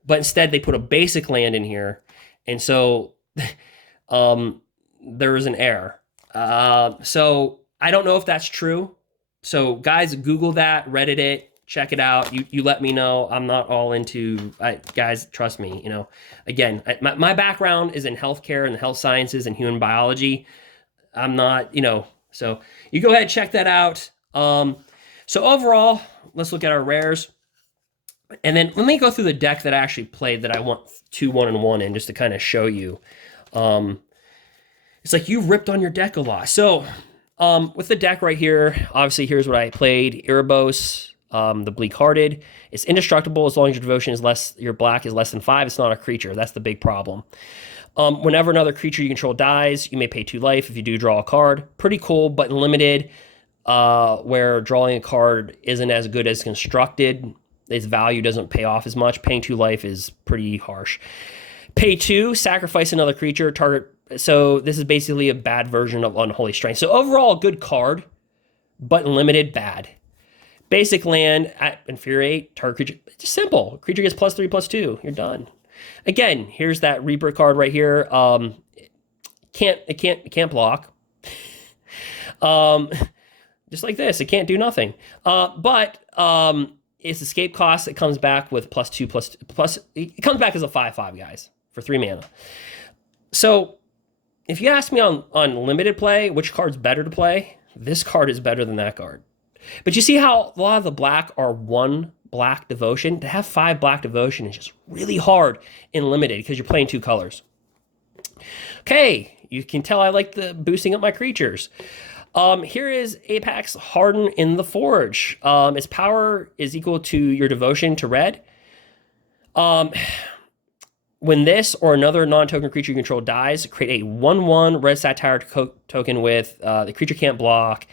but instead they put a basic land in here. And so there was an error. So I don't know if that's true. So guys, Google that, Reddit it, check it out. You let me know. I'm not all into, guys, trust me, again, my background is in healthcare and the health sciences and human biology. I'm not, so you go ahead and check that out. So overall, let's look at our rares. And then let me go through the deck that I actually played that I want 2 1-1 in just to kind of show you. It's like you ripped on your deck a lot. So with the deck right here, obviously here's what I played. Erebos, the bleak-hearted. It's indestructible as long as your devotion is less, your black is less than 5. It's not a creature. That's the big problem. Whenever another creature you control dies, you may pay 2 life if you do draw a card. Pretty cool, but limited, where drawing a card isn't as good as constructed. its value doesn't pay off as much. Paying 2 life is pretty harsh. Pay 2, sacrifice another creature, target. So this is basically a bad version of Unholy Strength. So overall, good card, but limited, bad. Basic land at Infuriate, target creature, it's simple. Creature gets +3/+2. You're done. Again, here's that Reaper card right here. It can't block. Just like this, it can't do nothing. But its escape cost, it comes back with +2/++. It comes back as a 5/5, guys, for 3 mana. So if you ask me on limited play, which card's better to play, this card is better than that card. But you see how a lot of the black are 1 black devotion? To have 5 black devotion is just really hard in limited because you're playing 2 colors. Okay, you can tell I like the boosting up my creatures. Here is Apex Harden in the Forge. Its power is equal to your devotion to red. When this or another non-token creature you control dies, create a 1/1 red satire token with the creature can't block.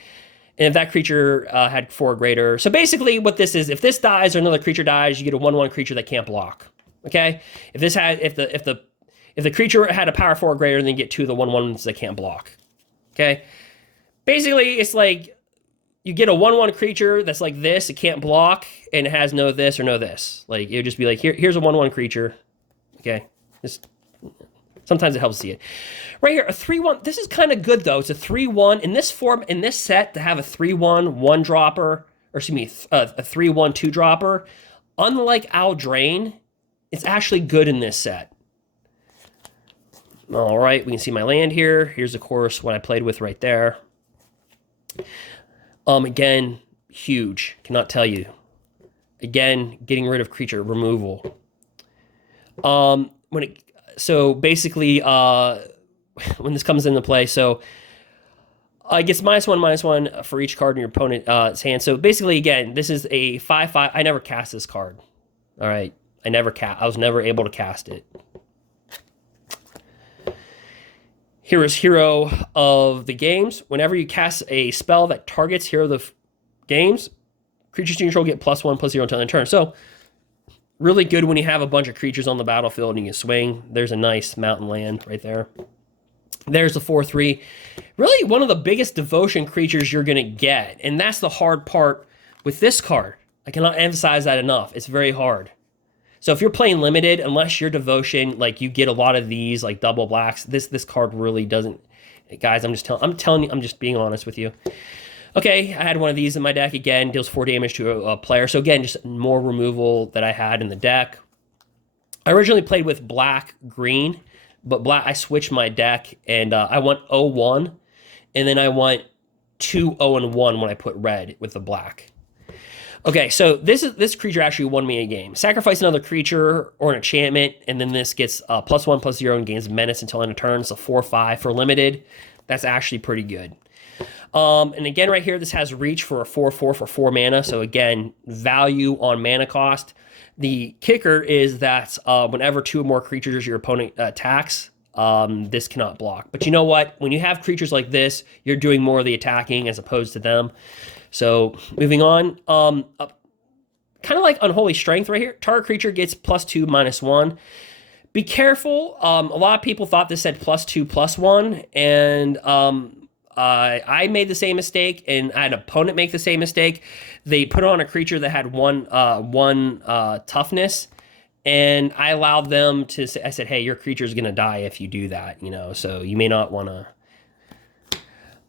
And if that creature had 4 or greater. So basically what this is, if this dies or another creature dies, you get a 1/1 creature that can't block. Okay? If the creature had a power 4 or greater, then you get 2 of the 1/1s that can't block. Okay? Basically, it's like you get a 1/1 creature that's like this, it can't block, and it has no this or no this. Like, it would just be like, here's a 1/1 creature. Okay? Sometimes it helps see it. Right here, a 3/1. This is kind of good, though. It's a 3/1. In this form, in this set, to have a 3/1 1-dropper, or excuse me, a 3/1 2-dropper, unlike Aldrain, it's actually good in this set. All right, we can see my land here. Here's, of course, what I played with right there. Again, huge. Cannot tell you. Again, getting rid of creature removal. So basically, when this comes into play, so it gets -1/-1 for each card in your opponent's hand. So basically, again, this is a 5/5. I never cast this card. All right, I was never able to cast it. Here is Hero of the Games. Whenever you cast a spell that targets Hero of the Games, creatures you control get +1/+0 until end turn. So really good when you have a bunch of creatures on the battlefield and you can swing. There's a nice mountain land right there. There's the 4/3. Really one of the biggest devotion creatures you're going to get. And that's the hard part with this card. I cannot emphasize that enough. It's very hard. So if you're playing limited, unless your devotion, like you get a lot of these like double blacks, this card really doesn't. Guys, I'm telling you, I'm just being honest with you. Okay, I had one of these in my deck. Again, deals 4 damage to a player. So again, just more removal that I had in the deck. I originally played with black-green, but black, I switched my deck, and I went 0-1, and then I went 2-0-1 when I put red with the black. Okay, so this creature actually won me a game. Sacrifice another creature or an enchantment, and then this gets +1/+0 and gains menace until end of turn. So 4/5 for limited. That's actually pretty good. And again, right here, this has reach for a 4/4 for 4 mana. So again, value on mana cost. The kicker is that whenever 2 or more creatures your opponent attacks, this cannot block. But you know what? When you have creatures like this, you're doing more of the attacking as opposed to them. So moving on, kind of like Unholy Strength right here. Target creature gets +2/-1. Be careful. A lot of people thought this said +2/+1, and I made the same mistake, and I had an opponent make the same mistake. They put on a creature that had one toughness, and I allowed them to say, I said, hey, your creature is going to die if you do that, you know, so you may not want to.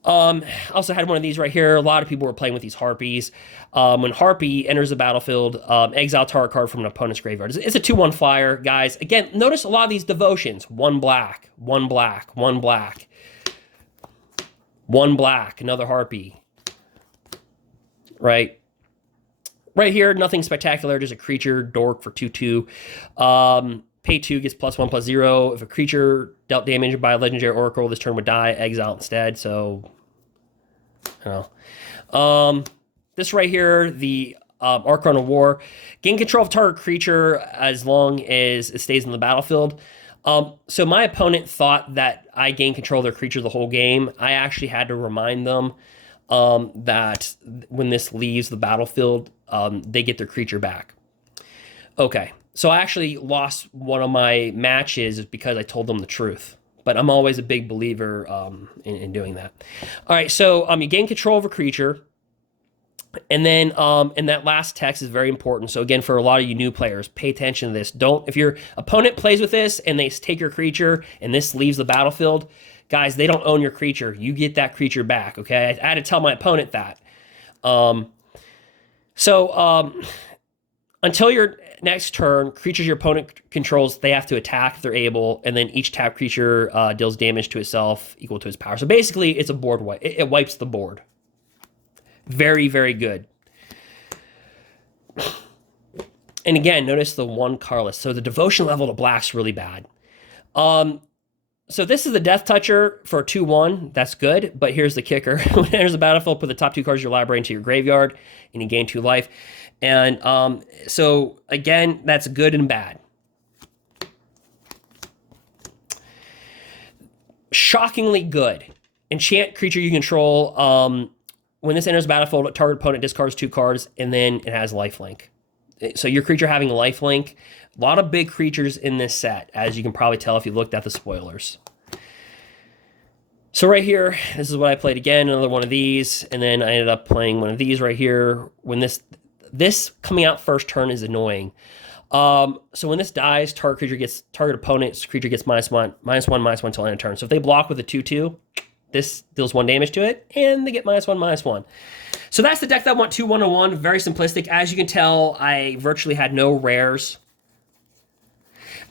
Also had one of these right here. A lot of people were playing with these Harpies. When Harpy enters the battlefield, exile target card from an opponent's graveyard. It's a 2/1 flyer, guys. Again, notice a lot of these devotions. 1 black, 1 black, 1 black. 1 black, another Harpy. Right here, nothing spectacular. Just a creature, dork for 2/2. Pay 2 gets +1/+0. If a creature dealt damage by a legendary oracle, this turn would die. Exile instead. So, you know. This right here, the Archon of War. Gain control of target creature as long as it stays in the battlefield. So my opponent thought that I gained control of their creature the whole game. I actually had to remind them that when this leaves the battlefield, they get their creature back. Okay, so I actually lost one of my matches because I told them the truth. But I'm always a big believer in doing that. All right, so you gain control of a creature. And then and that last text is very important. So again, for a lot of you new players, pay attention to this. Don't, if your opponent plays with this and they take your creature and this leaves the battlefield, guys, they don't own your creature. You get that creature back, okay? I had to tell my opponent that. Until your next turn, creatures your opponent controls, they have to attack if they're able, and then each tap creature deals damage to itself equal to its power. So basically, it's a board wipe. It wipes the board. Very, very good. And again, notice the one colorless. So the devotion level to black's really bad. So this is the Death Toucher for 2/1. That's good, but here's the kicker. When it enters the battlefield, put the top 2 cards of your library into your graveyard, and you gain 2 life. And so again, that's good and bad. Shockingly good. Enchant creature you control. When this enters the battlefield, target opponent discards 2 cards, and then it has lifelink. So your creature having a lifelink. A lot of big creatures in this set, as you can probably tell if you looked at the spoilers. So right here, this is what I played again, another one of these, and then I ended up playing one of these right here. When this coming out first turn is annoying. So when this dies, target opponent's creature gets -1/-1 until end of turn. So if they block with a 2/2, this deals 1 damage to it, and they get -1/-1. So that's the deck that went 2-1-1. Very simplistic. As you can tell, I virtually had no rares.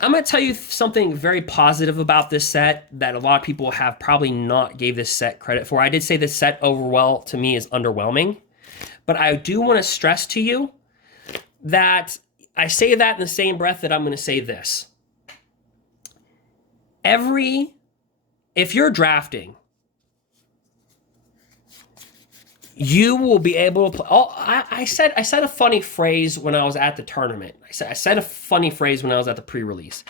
I'm going to tell you something very positive about this set that a lot of people have probably not gave this set credit for. I did say this set overall to me is underwhelming, but I do want to stress to you that I say that in the same breath that I'm going to say this. If you're drafting, you will be able to play. I said a funny phrase when I was at the tournament. I said a funny phrase when I was at the pre-release.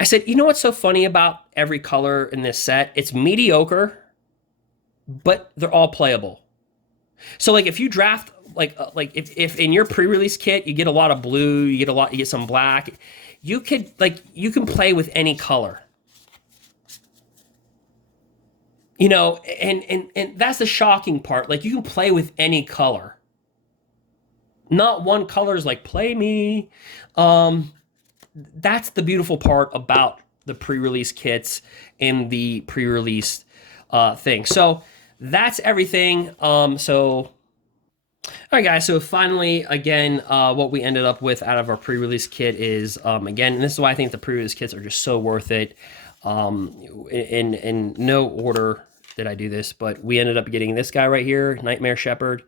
I said, you know what's so funny about every color in this set? It's mediocre, but they're all playable. So like if you draft like if in your pre-release kit you get a lot of blue, you get some black, you can play with any color. You know, and that's the shocking part. Like, you can play with any color. Not one color is like, play me. That's the beautiful part about the pre-release kits and the pre-release thing. So that's everything. All right, guys. So finally, again, what we ended up with out of our pre-release kit is, again, and this is why I think the pre-release kits are just so worth it. In no order did I do this, but we ended up getting this guy right here, Nightmare Shepherd,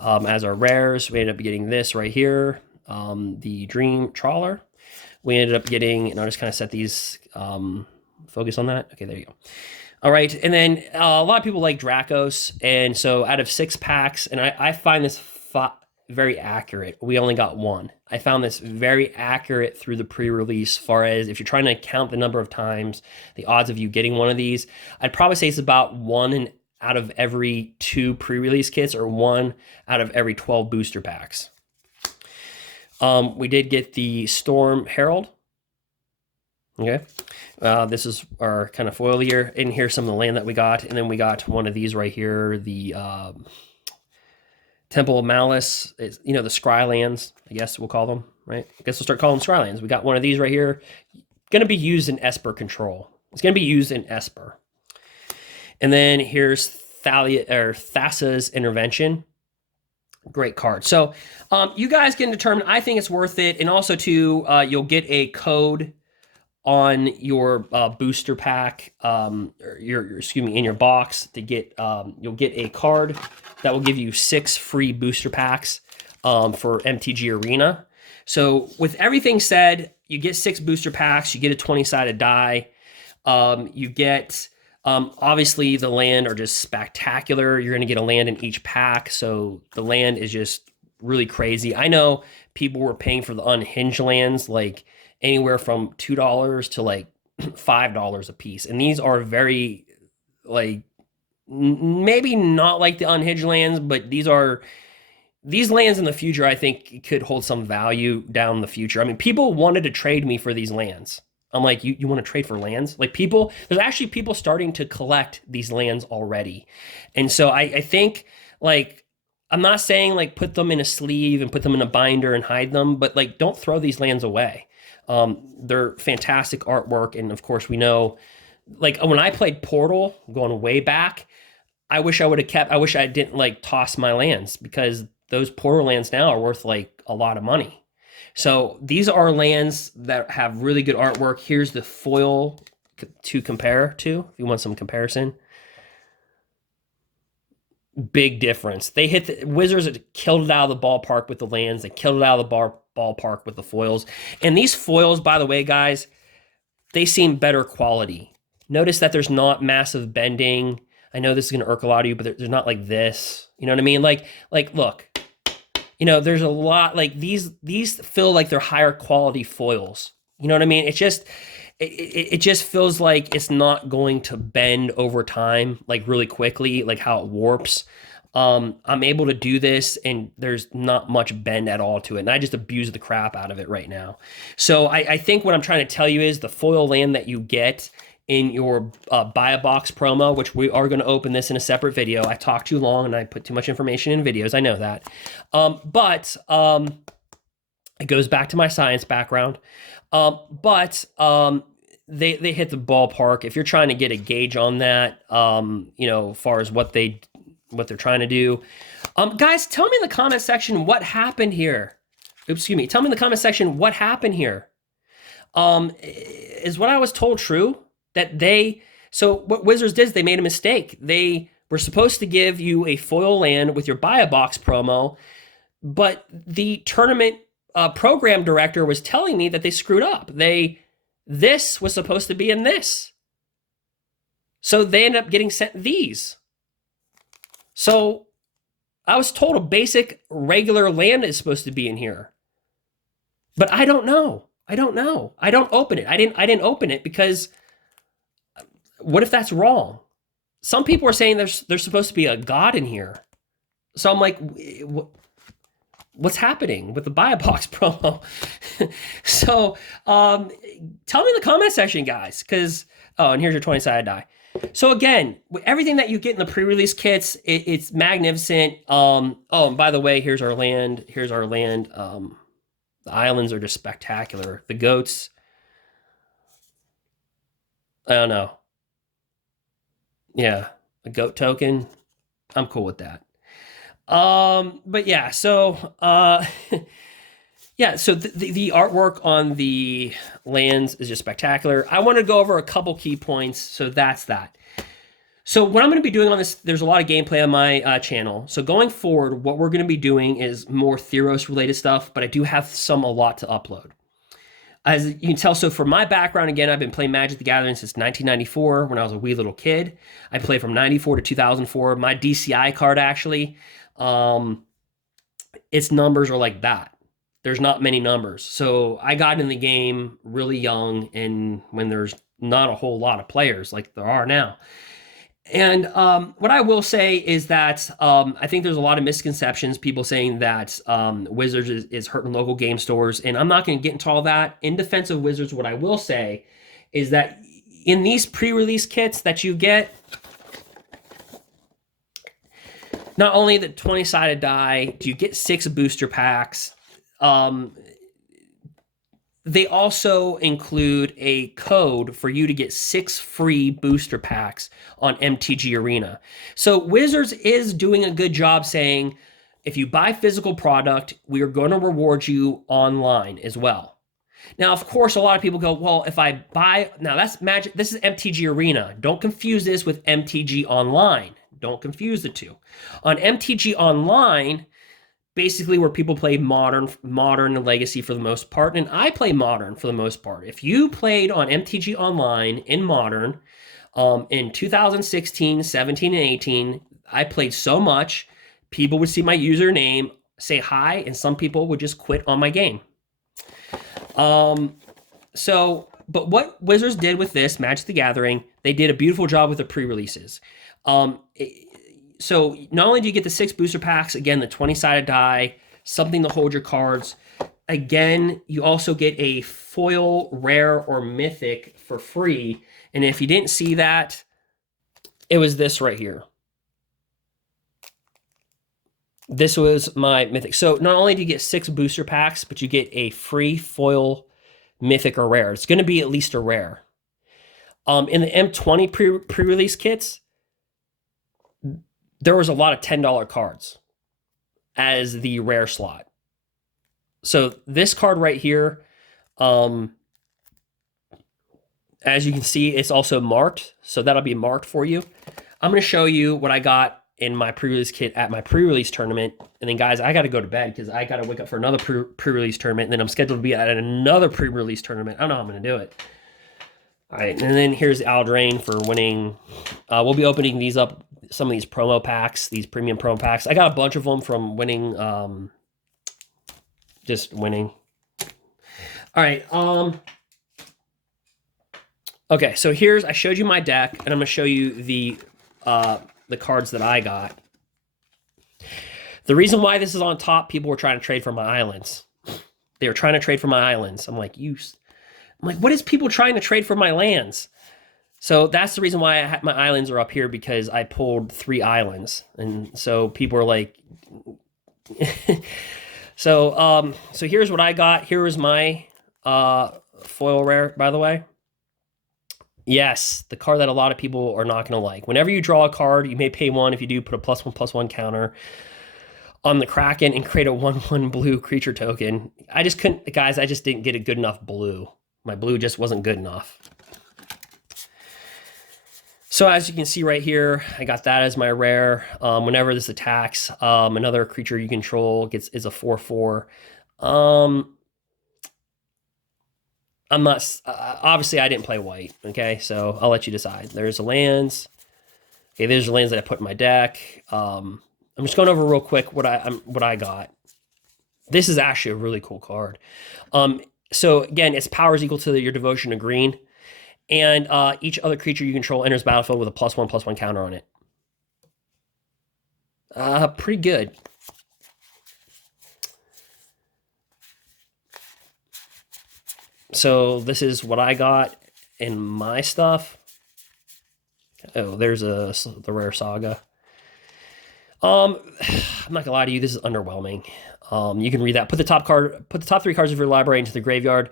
as our rares. We ended up getting this right here, the Dream Trawler. We ended up getting, and I'll just kind of set these, focus on that. Okay, there you go. All right, and then a lot of people like Dracos, and so out of 6 packs, and I find this very accurate. We only got 1. I found this very accurate through the pre-release, as far as if you're trying to count the number of times, the odds of you getting one of these, I'd probably say it's about 1 out of every 2 pre-release kits, or 1 out of every 12 booster packs. We did get the Storm Herald. Okay. This is our kind of foil here. And here's some of the land that we got. And then we got one of these right here, the Temple of Malice, is, you know, the Scry lands, I guess we'll call them, right? I guess we'll start calling them Scry lands. We got one of these right here. Going to be used in Esper control. It's going to be used in Esper. And then here's Thassa's Intervention. Great card. So you guys can determine. I think it's worth it. And also, too, you'll get a code on your booster pack, or in your box to get, you'll get a card that will give you 6 free booster packs for MTG Arena. So with everything said, you get 6 booster packs, you get a 20-sided die, you get, obviously the land are just spectacular. You're going to get a land in each pack, so the land is just really crazy. I know people were paying for the unhinged lands, like anywhere from $2 to like $5 a piece. And these are very, like, maybe not like the unhinged lands, but these are these lands in the future, I think, could hold some value down the future. I mean, people wanted to trade me for these lands. I'm like, you want to trade for lands? Like people, there's actually people starting to collect these lands already. And so I think like, I'm not saying like put them in a sleeve and put them in a binder and hide them, but like don't throw these lands away. They're fantastic artwork. And of course we know, like when I played Portal going way back, I wish I didn't like toss my lands because those Portal lands now are worth like a lot of money. So these are lands that have really good artwork. Here's the foil to compare to, if you want some comparison. Big difference. They hit the Wizards killed it out of the ballpark with the lands. They killed it out of the ballpark with the foils. And these foils, by the way, guys, they seem better quality. Notice that there's not massive bending. I know this is going to irk a lot of you, but there's not like this. You know what I mean? Like look. You know, there's a lot like these feel like they're higher quality foils. You know what I mean? It's just it just feels like it's not going to bend over time like really quickly, like how it warps. I'm able to do this and there's not much bend at all to it. And I just abuse the crap out of it right now. So I think what I'm trying to tell you is the foil land that you get in your buy a box promo, which we are going to open this in a separate video. I talked too long and I put too much information in videos. I know that. But it goes back to my science background. They hit the ballpark. If you're trying to get a gauge on that, you know, as far as what they're trying to do. Guys, tell me in the comment section what happened here. Oops, excuse me. Tell me in the comment section what happened here. Is what I was told true? So what Wizards did is they made a mistake. They were supposed to give you a foil land with your buy a box promo, but the tournament program director was telling me that they screwed up. This was supposed to be in this. So they ended up getting sent these. So I was told a basic regular land is supposed to be in here. But I don't know. I don't open it. I didn't open it because what if that's wrong? Some people are saying there's supposed to be a god in here. So I'm like, what's happening with the buy a box promo? So tell me in the comment section, guys, because, oh, and here's your 20-sided die. So again, everything that you get in the pre-release kits, it's magnificent. Oh, and by the way, here's our land. The islands are just spectacular. The goats, I don't know. Yeah, a goat token. I'm cool with that. But yeah, so yeah, so the artwork on the lands is just spectacular. I want to go over a couple key points, so that's that. So what I'm going to be doing on this, there's a lot of gameplay on my channel. So going forward, what we're going to be doing is more Theros related stuff, but I do have a lot to upload. As you can tell, so for my background, again, I've been playing Magic the Gathering since 1994 when I was a wee little kid. I played from 94 to 2004. My DCI card, actually, its numbers are like that. There's not many numbers. So I got in the game really young and when there's not a whole lot of players like there are now. And what I will say is that I think there's a lot of misconceptions, people saying that Wizards is hurting local game stores, and I'm not going to get into all that. In defense of Wizards, what I will say is that in these pre-release kits that you get, not only the 20-sided die, do you get 6 booster packs, they also include a code for you to get 6 free booster packs on MTG Arena. So Wizards is doing a good job saying, if you buy physical product, we are going to reward you online as well. Now, of course, a lot of people go, well, if I buy, now that's Magic, this is MTG Arena. Don't confuse this with MTG Online. Don't confuse the two. On MTG Online, basically where people play modern and legacy for the most part, and I play modern for the most part. If you played on MTG Online in modern in 2016, 17, and 18, I played so much, people would see my username, say hi, and some people would just quit on my game. But what Wizards did with this, Magic the Gathering, they did a beautiful job with the pre-releases. so not only do you get the 6 booster packs, again, the 20-sided die, something to hold your cards. Again, you also get a foil, rare, or mythic for free. And if you didn't see that, it was this right here. This was my mythic. So not only do you get 6 booster packs, but you get a free foil, mythic, or rare. It's going to be at least a rare. In the M20 pre-release kits, there was a lot of $10 cards as the rare slot. So this card right here, as you can see, it's also marked. So that'll be marked for you. I'm going to show you what I got in my pre-release kit at my pre-release tournament. And then, guys, I got to go to bed because I got to wake up for another pre-release tournament. And then I'm scheduled to be at another pre-release tournament. I don't know how I'm going to do it. All right, and then here's Aldrain for winning. We'll be opening these up, some of these promo packs, these premium promo packs. I got a bunch of them from winning, just winning. All right, okay, so I showed you my deck, and I'm going to show you the cards that I got. The reason why this is on top, people were trying to trade for my islands. They were trying to trade for my islands. I'm like, what is people trying to trade for my lands? So that's the reason why my islands are up here, because I pulled 3 islands. And so people are like, so here's what I got. Here was my foil rare, by the way. Yes, the card that a lot of people are not going to like. Whenever you draw a card, you may pay 1. If you do, put a +1/+1 counter on the Kraken and create a 1/1 blue creature token. I just couldn't, guys, I just didn't get a good enough blue. My blue just wasn't good enough. So as you can see right here, I got that as my rare. Whenever this attacks, another creature you control is a 4/4. I'm not, obviously I didn't play white, okay? So I'll let you decide. There's the lands. Okay, there's the lands that I put in my deck. I'm just going over real quick what I got. This is actually a really cool card. So again, its power is equal to your devotion to green. And each other creature you control enters battlefield with a +1/+1 counter on it. Pretty good. So this is what I got in my stuff. Oh, there's the rare saga. I'm not gonna lie to you, this is underwhelming. You can read that. Put the top 3 cards of your library into the graveyard.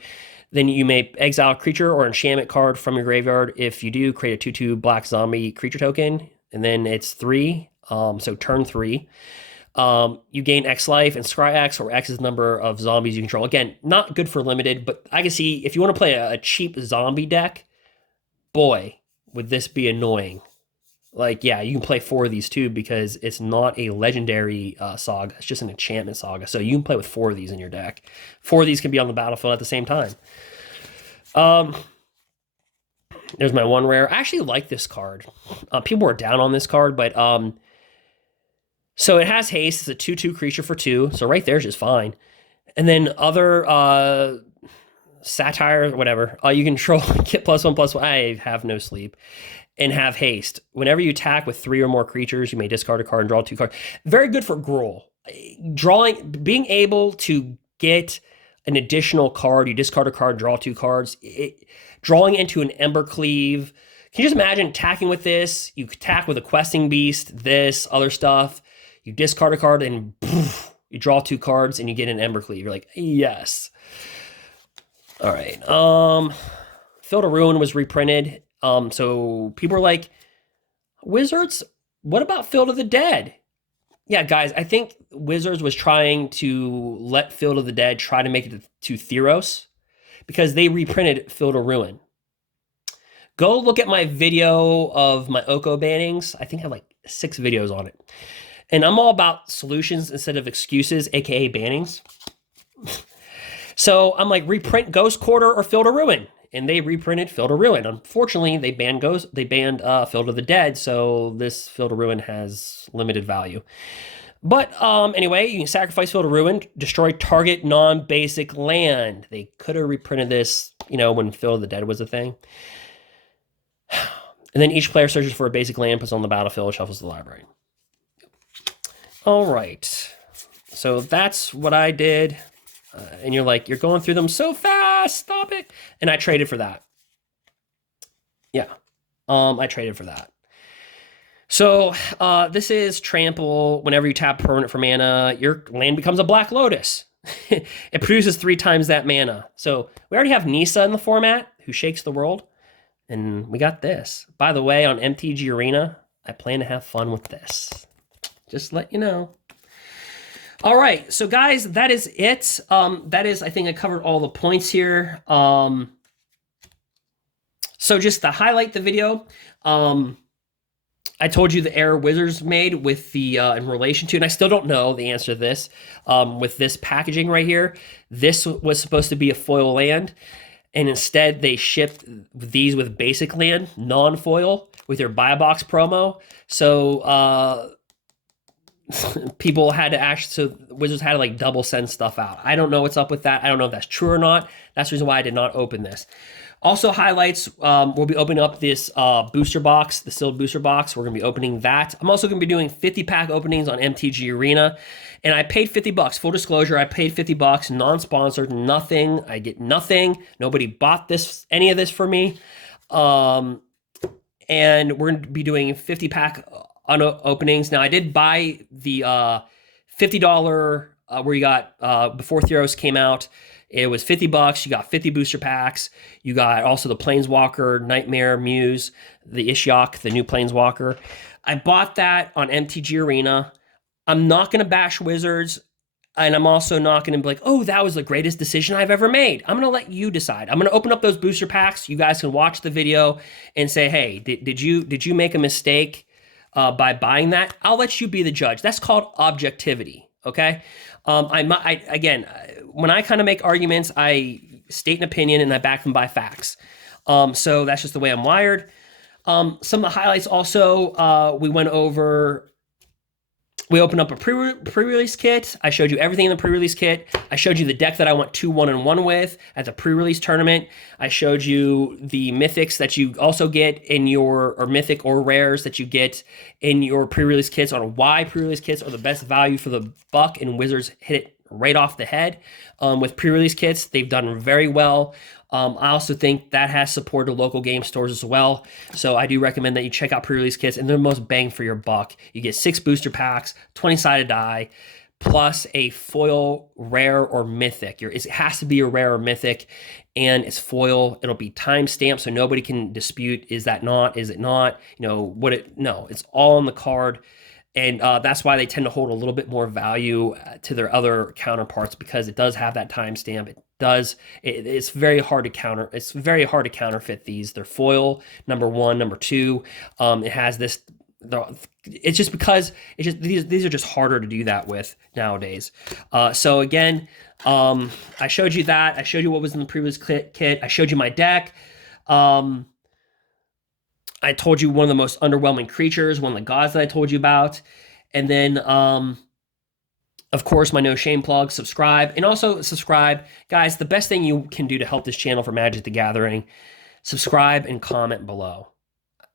Then you may exile a creature or enchantment card from your graveyard. If you do, create a 2/2 black zombie creature token, and then it's 3. So turn 3. You gain X life, and scry X, or X is the number of zombies you control. Again, not good for limited, but I can see if you want to play a cheap zombie deck, boy, would this be annoying. Like, yeah, you can play 4 of these too, because it's not a legendary saga. It's just an enchantment saga. So you can play with 4 of these in your deck. 4 of these can be on the battlefield at the same time. There's my 1 rare. I actually like this card. People were down on this card, but so it has haste. It's a 2/2 creature for 2. So right there is just fine. And then other satire, whatever. You control, get +1/+1. I have no sleep. And have haste. Whenever you attack with 3 or more creatures, you may discard a card and draw 2 cards. Very good for Gruul. Being able to get an additional card, you discard a card, draw 2 cards. Drawing into an Embercleave. Can you just imagine attacking with this? You attack with a Questing Beast, this, other stuff. You discard a card and poof, you draw 2 cards and you get an Embercleave. You're like, yes. All right. Field of Ruin was reprinted. So people are like, Wizards, what about Field of the Dead? Yeah, guys, I think Wizards was trying to let Field of the Dead try to make it to Theros, because they reprinted Field of Ruin. Go look at my video of my Oko bannings. I think I have like 6 videos on it. And I'm all about solutions instead of excuses, aka bannings. So I'm like, reprint Ghost Quarter or Field of Ruin. And they reprinted Field of Ruin. Unfortunately, they banned Field of the Dead, so this Field of Ruin has limited value. But anyway, you can sacrifice Field of Ruin, destroy target non-basic land. They could have reprinted this, when Field of the Dead was a thing. And then each player searches for a basic land, puts on the battlefield, shuffles the library. All right. So that's what I did. And you're like, you're going through them so fast. Stop it. And I traded for that. Yeah. I traded for that. So this is trample. Whenever you tap permanent for mana, your land becomes a Black Lotus. It produces 3 times that mana. So we already have Nisa in the format, who shakes the world. And we got this. By the way, on MTG Arena, I plan to have fun with this. Just let you know. All right, so guys, that is it. That is, I think I covered all the points here. So just to highlight the video, I told you the error Wizards made with the in relation to, and I still don't know the answer to this, with this packaging right here. This was supposed to be a foil land, and instead they shipped these with basic land, non-foil, with your buy a box promo. So people had to actually, so Wizards had to like double send stuff out. I don't know what's up with that. I don't know if that's true or not. That's the reason why I did not open this. Also highlights, we'll be opening up this booster box, the sealed booster box. We're going to be opening that. I'm also going to be doing 50-pack openings on MTG Arena. And I paid $50. Full disclosure, I paid $50, non-sponsored, nothing. I get nothing. Nobody bought this, any of this for me. And we're going to be doing 50-pack openings. Now, I did buy the $50 where you got, before Theros came out, it was $50. You got 50 booster packs. You got also the Planeswalker, Nightmare, Muse, the Ishiok, the new Planeswalker. I bought that on MTG Arena. I'm not going to bash Wizards, and I'm also not going to be like, oh, that was the greatest decision I've ever made. I'm going to let you decide. I'm going to open up those booster packs. You guys can watch the video and say, hey, did you make a mistake by buying that? I'll let you be the judge. That's called objectivity, okay? Again, when I kind of make arguments, I state an opinion and I back them by facts. So that's just the way I'm wired. Some of the highlights also, we went over, we opened up a pre-release kit. I showed you everything in the pre-release kit. I showed you the deck that I went 2-1-1 with at the pre-release tournament. I showed you the mythics that you also get in your, or mythic or rares that you get in your pre-release kits, on why pre-release kits are the best value for the buck, and Wizards hit it right off the head. With pre-release kits, they've done very well. I also think that has supported local game stores as well. So I do recommend that you check out pre-release kits, and they're the most bang for your buck. You get 6 booster packs, 20-sided die, plus a foil, rare, or mythic. It has to be a rare or mythic, and it's foil. It'll be time-stamped, so nobody can dispute, is that not, is it not? You know, no, it's all on the card. And that's why they tend to hold a little bit more value to their other counterparts, because it does have that timestamp. It's very hard to counter. It's very hard to counterfeit these. They're foil, number 1, number 2. It has this. It's just because these are just harder to do that with nowadays. So again, I showed you that. I showed you what was in the previous kit. I showed you my deck. I told you one of the most underwhelming creatures, one of the gods that I told you about. And then, of course, my no shame plug, subscribe. And also subscribe. Guys, the best thing you can do to help this channel for Magic the Gathering, subscribe and comment below.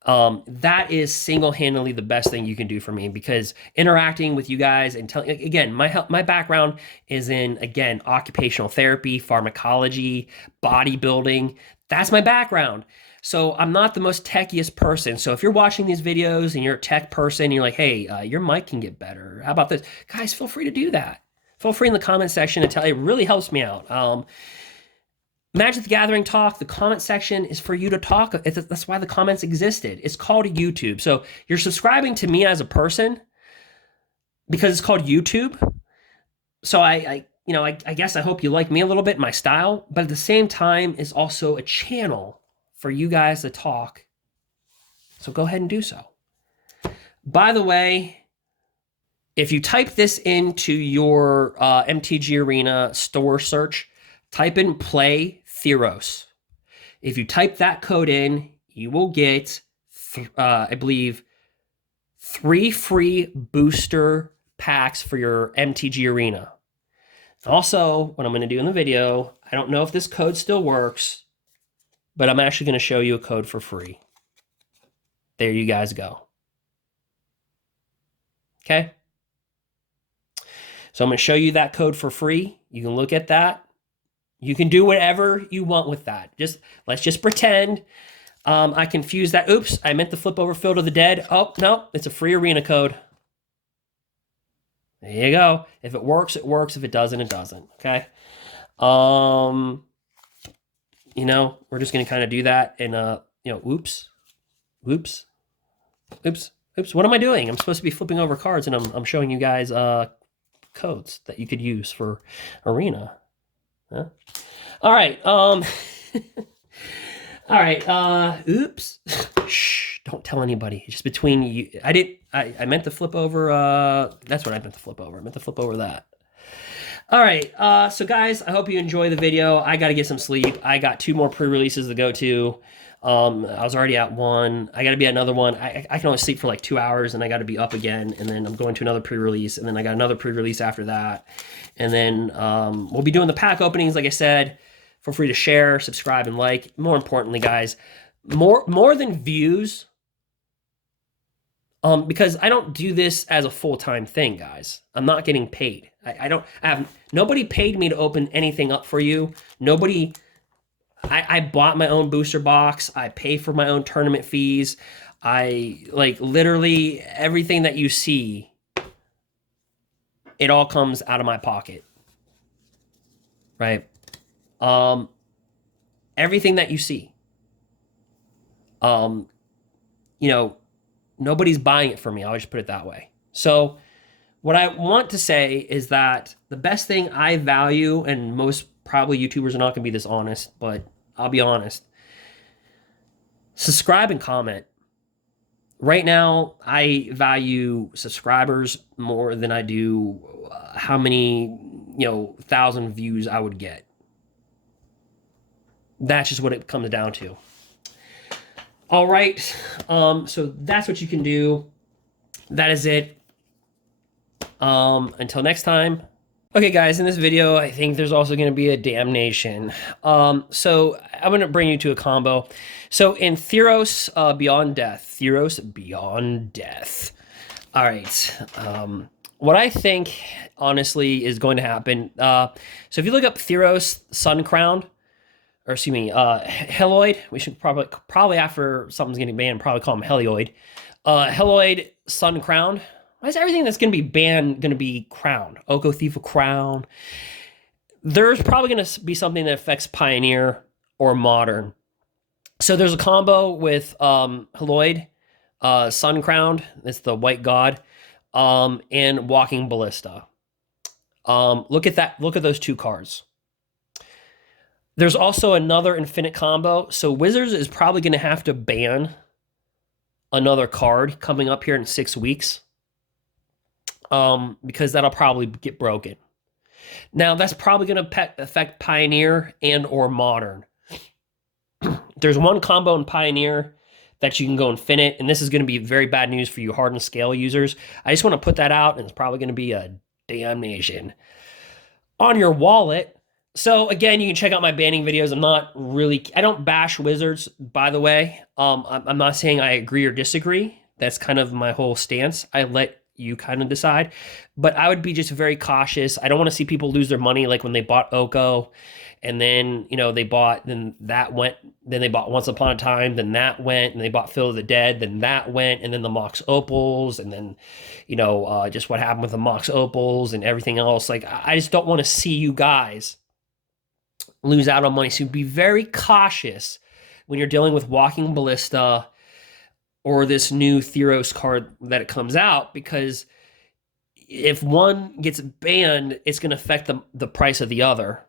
That is single-handedly the best thing you can do for me, because interacting with you guys and telling, again, my background is in, again, occupational therapy, pharmacology, bodybuilding. That's my background. So I'm not the most techiest person. So if you're watching these videos and you're a tech person, and you're like, hey, your mic can get better. How about this? Guys, feel free to do that. Feel free in the comment section to tell. It really helps me out. Magic the Gathering talk, the comment section is for you to talk. That's why the comments existed. It's called YouTube. So you're subscribing to me as a person because it's called YouTube. So I guess I hope you like me a little bit, my style, but at the same time, it's also a channel for you guys to talk. So go ahead and do so. By the way, if you type this into your MTG Arena store search, type in Play Theros. If you type that code in, you will get, I believe, 3 free booster packs for your MTG Arena. Also, what I'm going to do in the video, I don't know if this code still works, but I'm actually going to show you a code for free. There you guys go. Okay? So I'm going to show you that code for free. You can look at that. You can do whatever you want with that. Let's just pretend I confused that. Oops, I meant to flip over Field of the Dead. Oh, no, it's a free arena code. There you go. If it works, it works. If it doesn't, it doesn't. Okay. You know, we're just going to kind of do that. And, you know, oops. What am I doing? I'm supposed to be flipping over cards, and I'm showing you guys codes that you could use for arena. Huh? All right. All right. Oops. Shh. Don't tell anybody. It's just between you. I meant to flip over. That's what I meant to flip over. I meant to flip over that. All right. So guys, I hope you enjoy the video. I got to get some sleep. I got 2 more pre-releases to go to. I was already at 1. I got to be at another one. I can only sleep for like 2 hours, and I got to be up again. And then I'm going to another pre-release, and then I got another pre-release after that. And then we'll be doing the pack openings, like I said. Feel free to share, subscribe, and like. More importantly, guys, more than views, because I don't do this as a full-time thing, guys. I'm not getting paid. I have nobody paid me to open anything up for you. Nobody. I bought my own booster box. I pay for my own tournament fees. I like literally everything that you see. It all comes out of my pocket, right? Everything that you see. You know, nobody's buying it for me. I'll just put it that way. So what I want to say is that the best thing I value, and most probably YouTubers are not going to be this honest, but I'll be honest. Subscribe and comment. Right now, I value subscribers more than I do how many, 1,000 views I would get. That's just what it comes down to. All right, so that's what you can do. That is it. Until next time. Okay, guys, in this video, I think there's also going to be a damnation. So I'm going to bring you to a combo. So in Theros Beyond Death, All right. What I think, honestly, is going to happen. So if you look up Theros Sun Crowned, or excuse me, Heloid, we should probably after something's getting banned, probably call him Helioid. Heloid Sun Crowned. Why is everything that's going to be banned going to be crowned? Oko Thief of Crown. There's probably going to be something that affects Pioneer or Modern. So there's a combo with Heloid, Sun Crowned, it's the White God, and Walking Ballista. Look at that. Look at those 2 cards. There's also another Infinite combo. So Wizards is probably going to have to ban another card coming up here in 6 weeks. Because that'll probably get broken. Now, that's probably going to affect Pioneer and or Modern. There's one combo in Pioneer that you can go Infinite, and this is going to be very bad news for you Hardened Scale users. I just want to put that out, and it's probably going to be a damnation on your wallet. So, again, you can check out my banning videos. I don't bash Wizards, by the way. I'm not saying I agree or disagree. That's kind of my whole stance. I let you kind of decide, but I would be just very cautious. I don't want to see people lose their money like when they bought Oko, and then they bought Once Upon a Time, then that went, and they bought Field of the Dead, then that went, and then the Mox Opals, and then just what happened with the Mox Opals and everything else. Like, I just don't want to see you guys lose out on money. So be very cautious when you're dealing with Walking Ballista or this new Theros card that it comes out, because if one gets banned, it's going to affect the price of the other.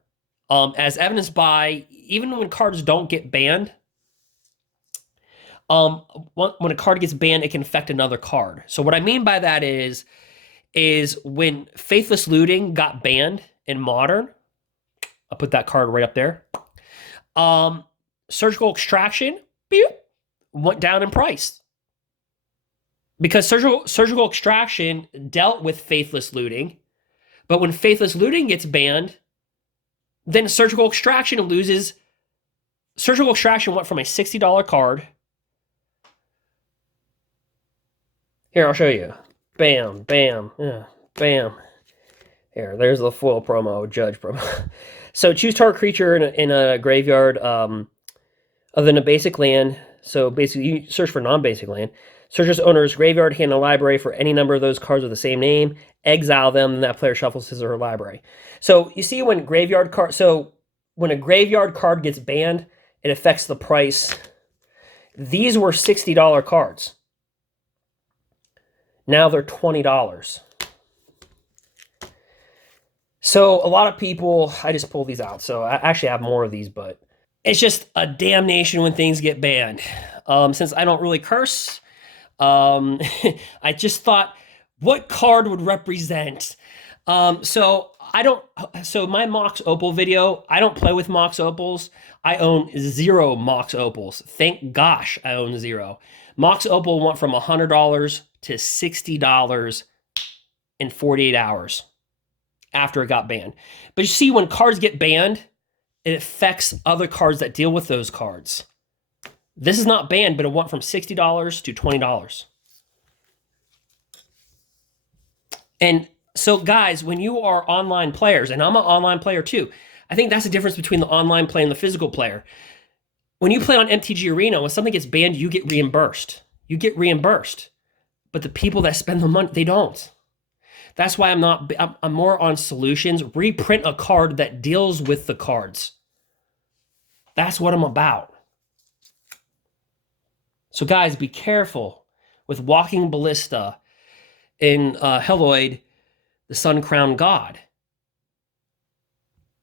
As evidenced by, even when cards don't get banned, when a card gets banned, it can affect another card. So what I mean by that is when Faithless Looting got banned in Modern, I'll put that card right up there. Surgical Extraction went down in price. Because surgical Extraction dealt with Faithless Looting, but when Faithless Looting gets banned, then Surgical Extraction loses. Surgical Extraction went from a $60 card. Here, I'll show you. Bam, bam, yeah, bam. Here, there's the full promo, Judge promo. So choose target creature in a graveyard other than a basic land. So basically, you search for non-basic land. Search its owner's graveyard, hand, a library for any number of those cards with the same name. Exile them, and that player shuffles his or her library. So you see when graveyard card. So when a graveyard card gets banned, it affects the price. These were $60 cards. Now they're $20. So a lot of people, I just pulled these out. So I actually have more of these, but it's just a damnation when things get banned. Since I don't really curse, I just thought, what card would represent? So my Mox Opal video, I don't play with Mox Opals. I own 0 Mox Opals. Thank gosh I own 0. Mox Opal went from $100 to $60 in 48 hours after it got banned. But you see, when cards get banned, it affects other cards that deal with those cards. This is not banned, but it went from $60 to $20. And so, guys, when you are online players, and I'm an online player too, I think that's the difference between the online player and the physical player. When you play on MTG Arena, when something gets banned, you get reimbursed. You get reimbursed. But the people that spend the money, they don't. That's why I'm more on solutions. Reprint a card that deals with the cards. That's what I'm about. So guys, be careful with Walking Ballista in Heloid, the Sun Crowned God.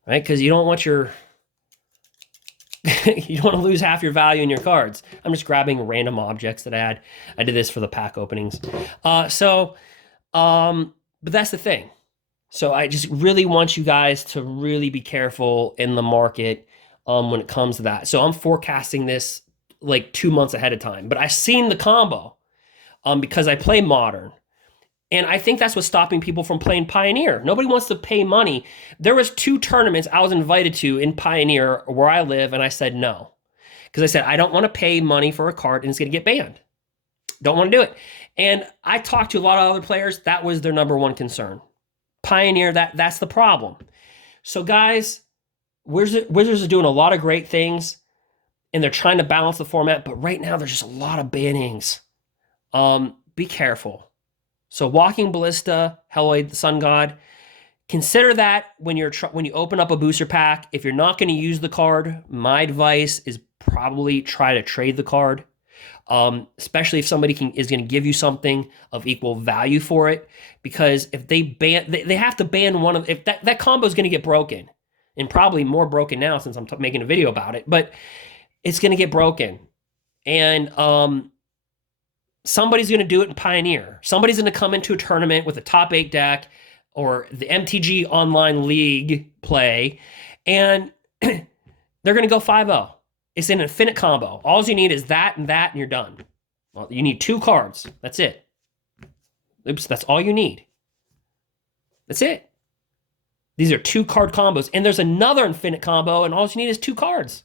Right? Because you don't want your you don't want to lose half your value in your cards. I'm just grabbing random objects that I had. I did this for the pack openings. But that's the thing. So I just really want you guys to really be careful in the market when it comes to that. So I'm forecasting this like 2 months ahead of time. But I've seen the combo because I play Modern. And I think that's what's stopping people from playing Pioneer. Nobody wants to pay money. There was 2 tournaments I was invited to in Pioneer where I live, and I said no. Because I said, I don't want to pay money for a card and it's going to get banned. Don't want to do it. And I talked to a lot of other players. That was their number one concern. Pioneer, that's the problem. So guys, Wizards are doing a lot of great things, and they're trying to balance the format, but right now there's just a lot of bannings. Be careful. So Walking Ballista, Heloid, the Sun God, consider that when you open up a booster pack. If you're not going to use the card, my advice is probably try to trade the card. Especially if somebody is going to give you something of equal value for it, because if they have to ban one of, if that combo is going to get broken, and probably more broken now since I'm making a video about it, but it's going to get broken, and somebody's going to do it in Pioneer. Somebody's going to come into a tournament with a top 8 deck or the MTG Online League play, and they're going to go 5-0. It's an infinite combo. All you need is that, and you're done. Well, you need 2 cards. That's it. Oops, that's all you need. That's it. These are 2 card combos, and there's another infinite combo, and all you need is 2 cards.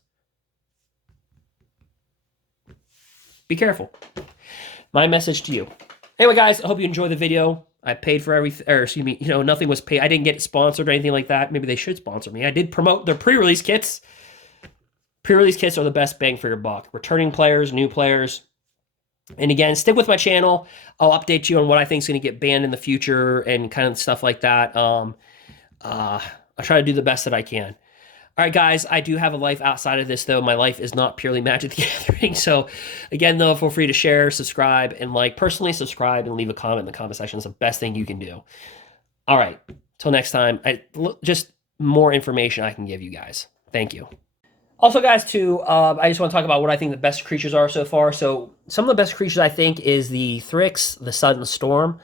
Be careful. My message to you. Anyway, guys, I hope you enjoyed the video. I paid for everything, or excuse me, nothing was paid. I didn't get sponsored or anything like that. Maybe they should sponsor me. I did promote their pre-release kits. Pre-release kits are the best bang for your buck. Returning players, new players. And again, stick with my channel. I'll update you on what I think is going to get banned in the future and kind of stuff like that. I'll try to do the best that I can. All right, guys, I do have a life outside of this, though. My life is not purely Magic the Gathering. So, again, though, feel free to share, subscribe, and like. Personally, subscribe and leave a comment in the comment section. It's the best thing you can do. All right, till next time, just more information I can give you guys. Thank you. Also, guys, too, I just want to talk about what I think the best creatures are so far. So, some of the best creatures, I think, is the Thrix, the Sudden Storm.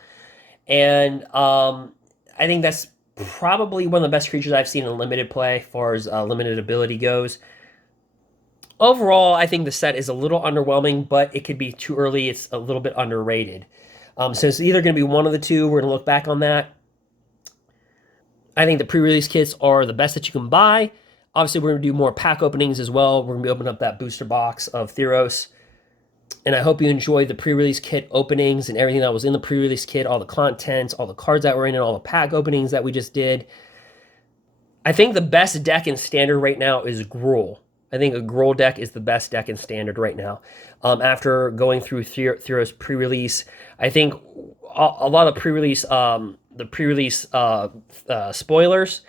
And I think that's probably one of the best creatures I've seen in limited play as far as limited ability goes. Overall, I think the set is a little underwhelming, but it could be too early. It's a little bit underrated. So it's either going to be one of the two. We're going to look back on that. I think the pre-release kits are the best that you can buy. Obviously, we're going to do more pack openings as well. We're going to be opening up that booster box of Theros. And I hope you enjoyed the pre-release kit openings and everything that was in the pre-release kit, all the contents, all the cards that were in it, all the pack openings that we just did. I think the best deck in Standard right now is Gruul. I think a Gruul deck is the best deck in Standard right now. After going through Theros pre-release, I think a lot of pre-release, spoilers.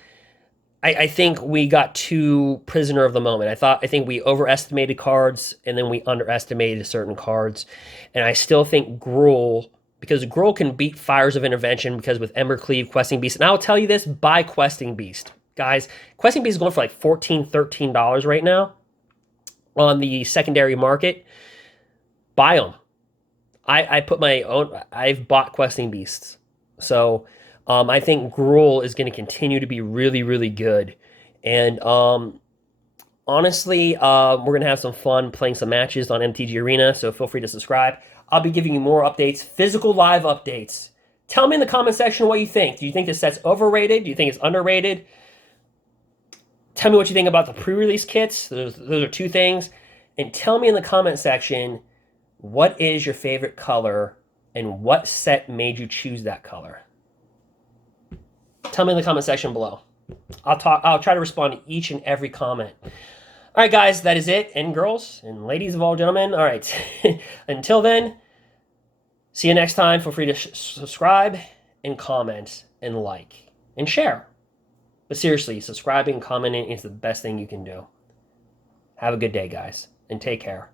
I think we got too prisoner of the moment. I think we overestimated cards and then we underestimated certain cards. And I still think Gruul, because Gruul can beat Fires of Intervention, because with Embercleave, Questing Beast, and I'll tell you this, buy Questing Beast. Guys, Questing Beast is going for like $14, $13 right now on the secondary market. Buy them. I put my own, I've bought Questing Beasts. So I think Gruul is going to continue to be really, really good. And honestly, we're going to have some fun playing some matches on MTG Arena, so feel free to subscribe. I'll be giving you more updates, physical live updates. Tell me in the comment section what you think. Do you think this set's overrated? Do you think it's underrated? Tell me what you think about the pre-release kits. Those are two things. And tell me in the comment section, what is your favorite color and what set made you choose that color? Tell me in the comment section below. I'll try to respond to each and every comment. All right, guys, that is it. And girls and ladies of all gentlemen. All right. Until then, see you next time. Feel free to subscribe and comment and like and share. But seriously, subscribing and commenting is the best thing you can do. Have a good day, guys, and take care.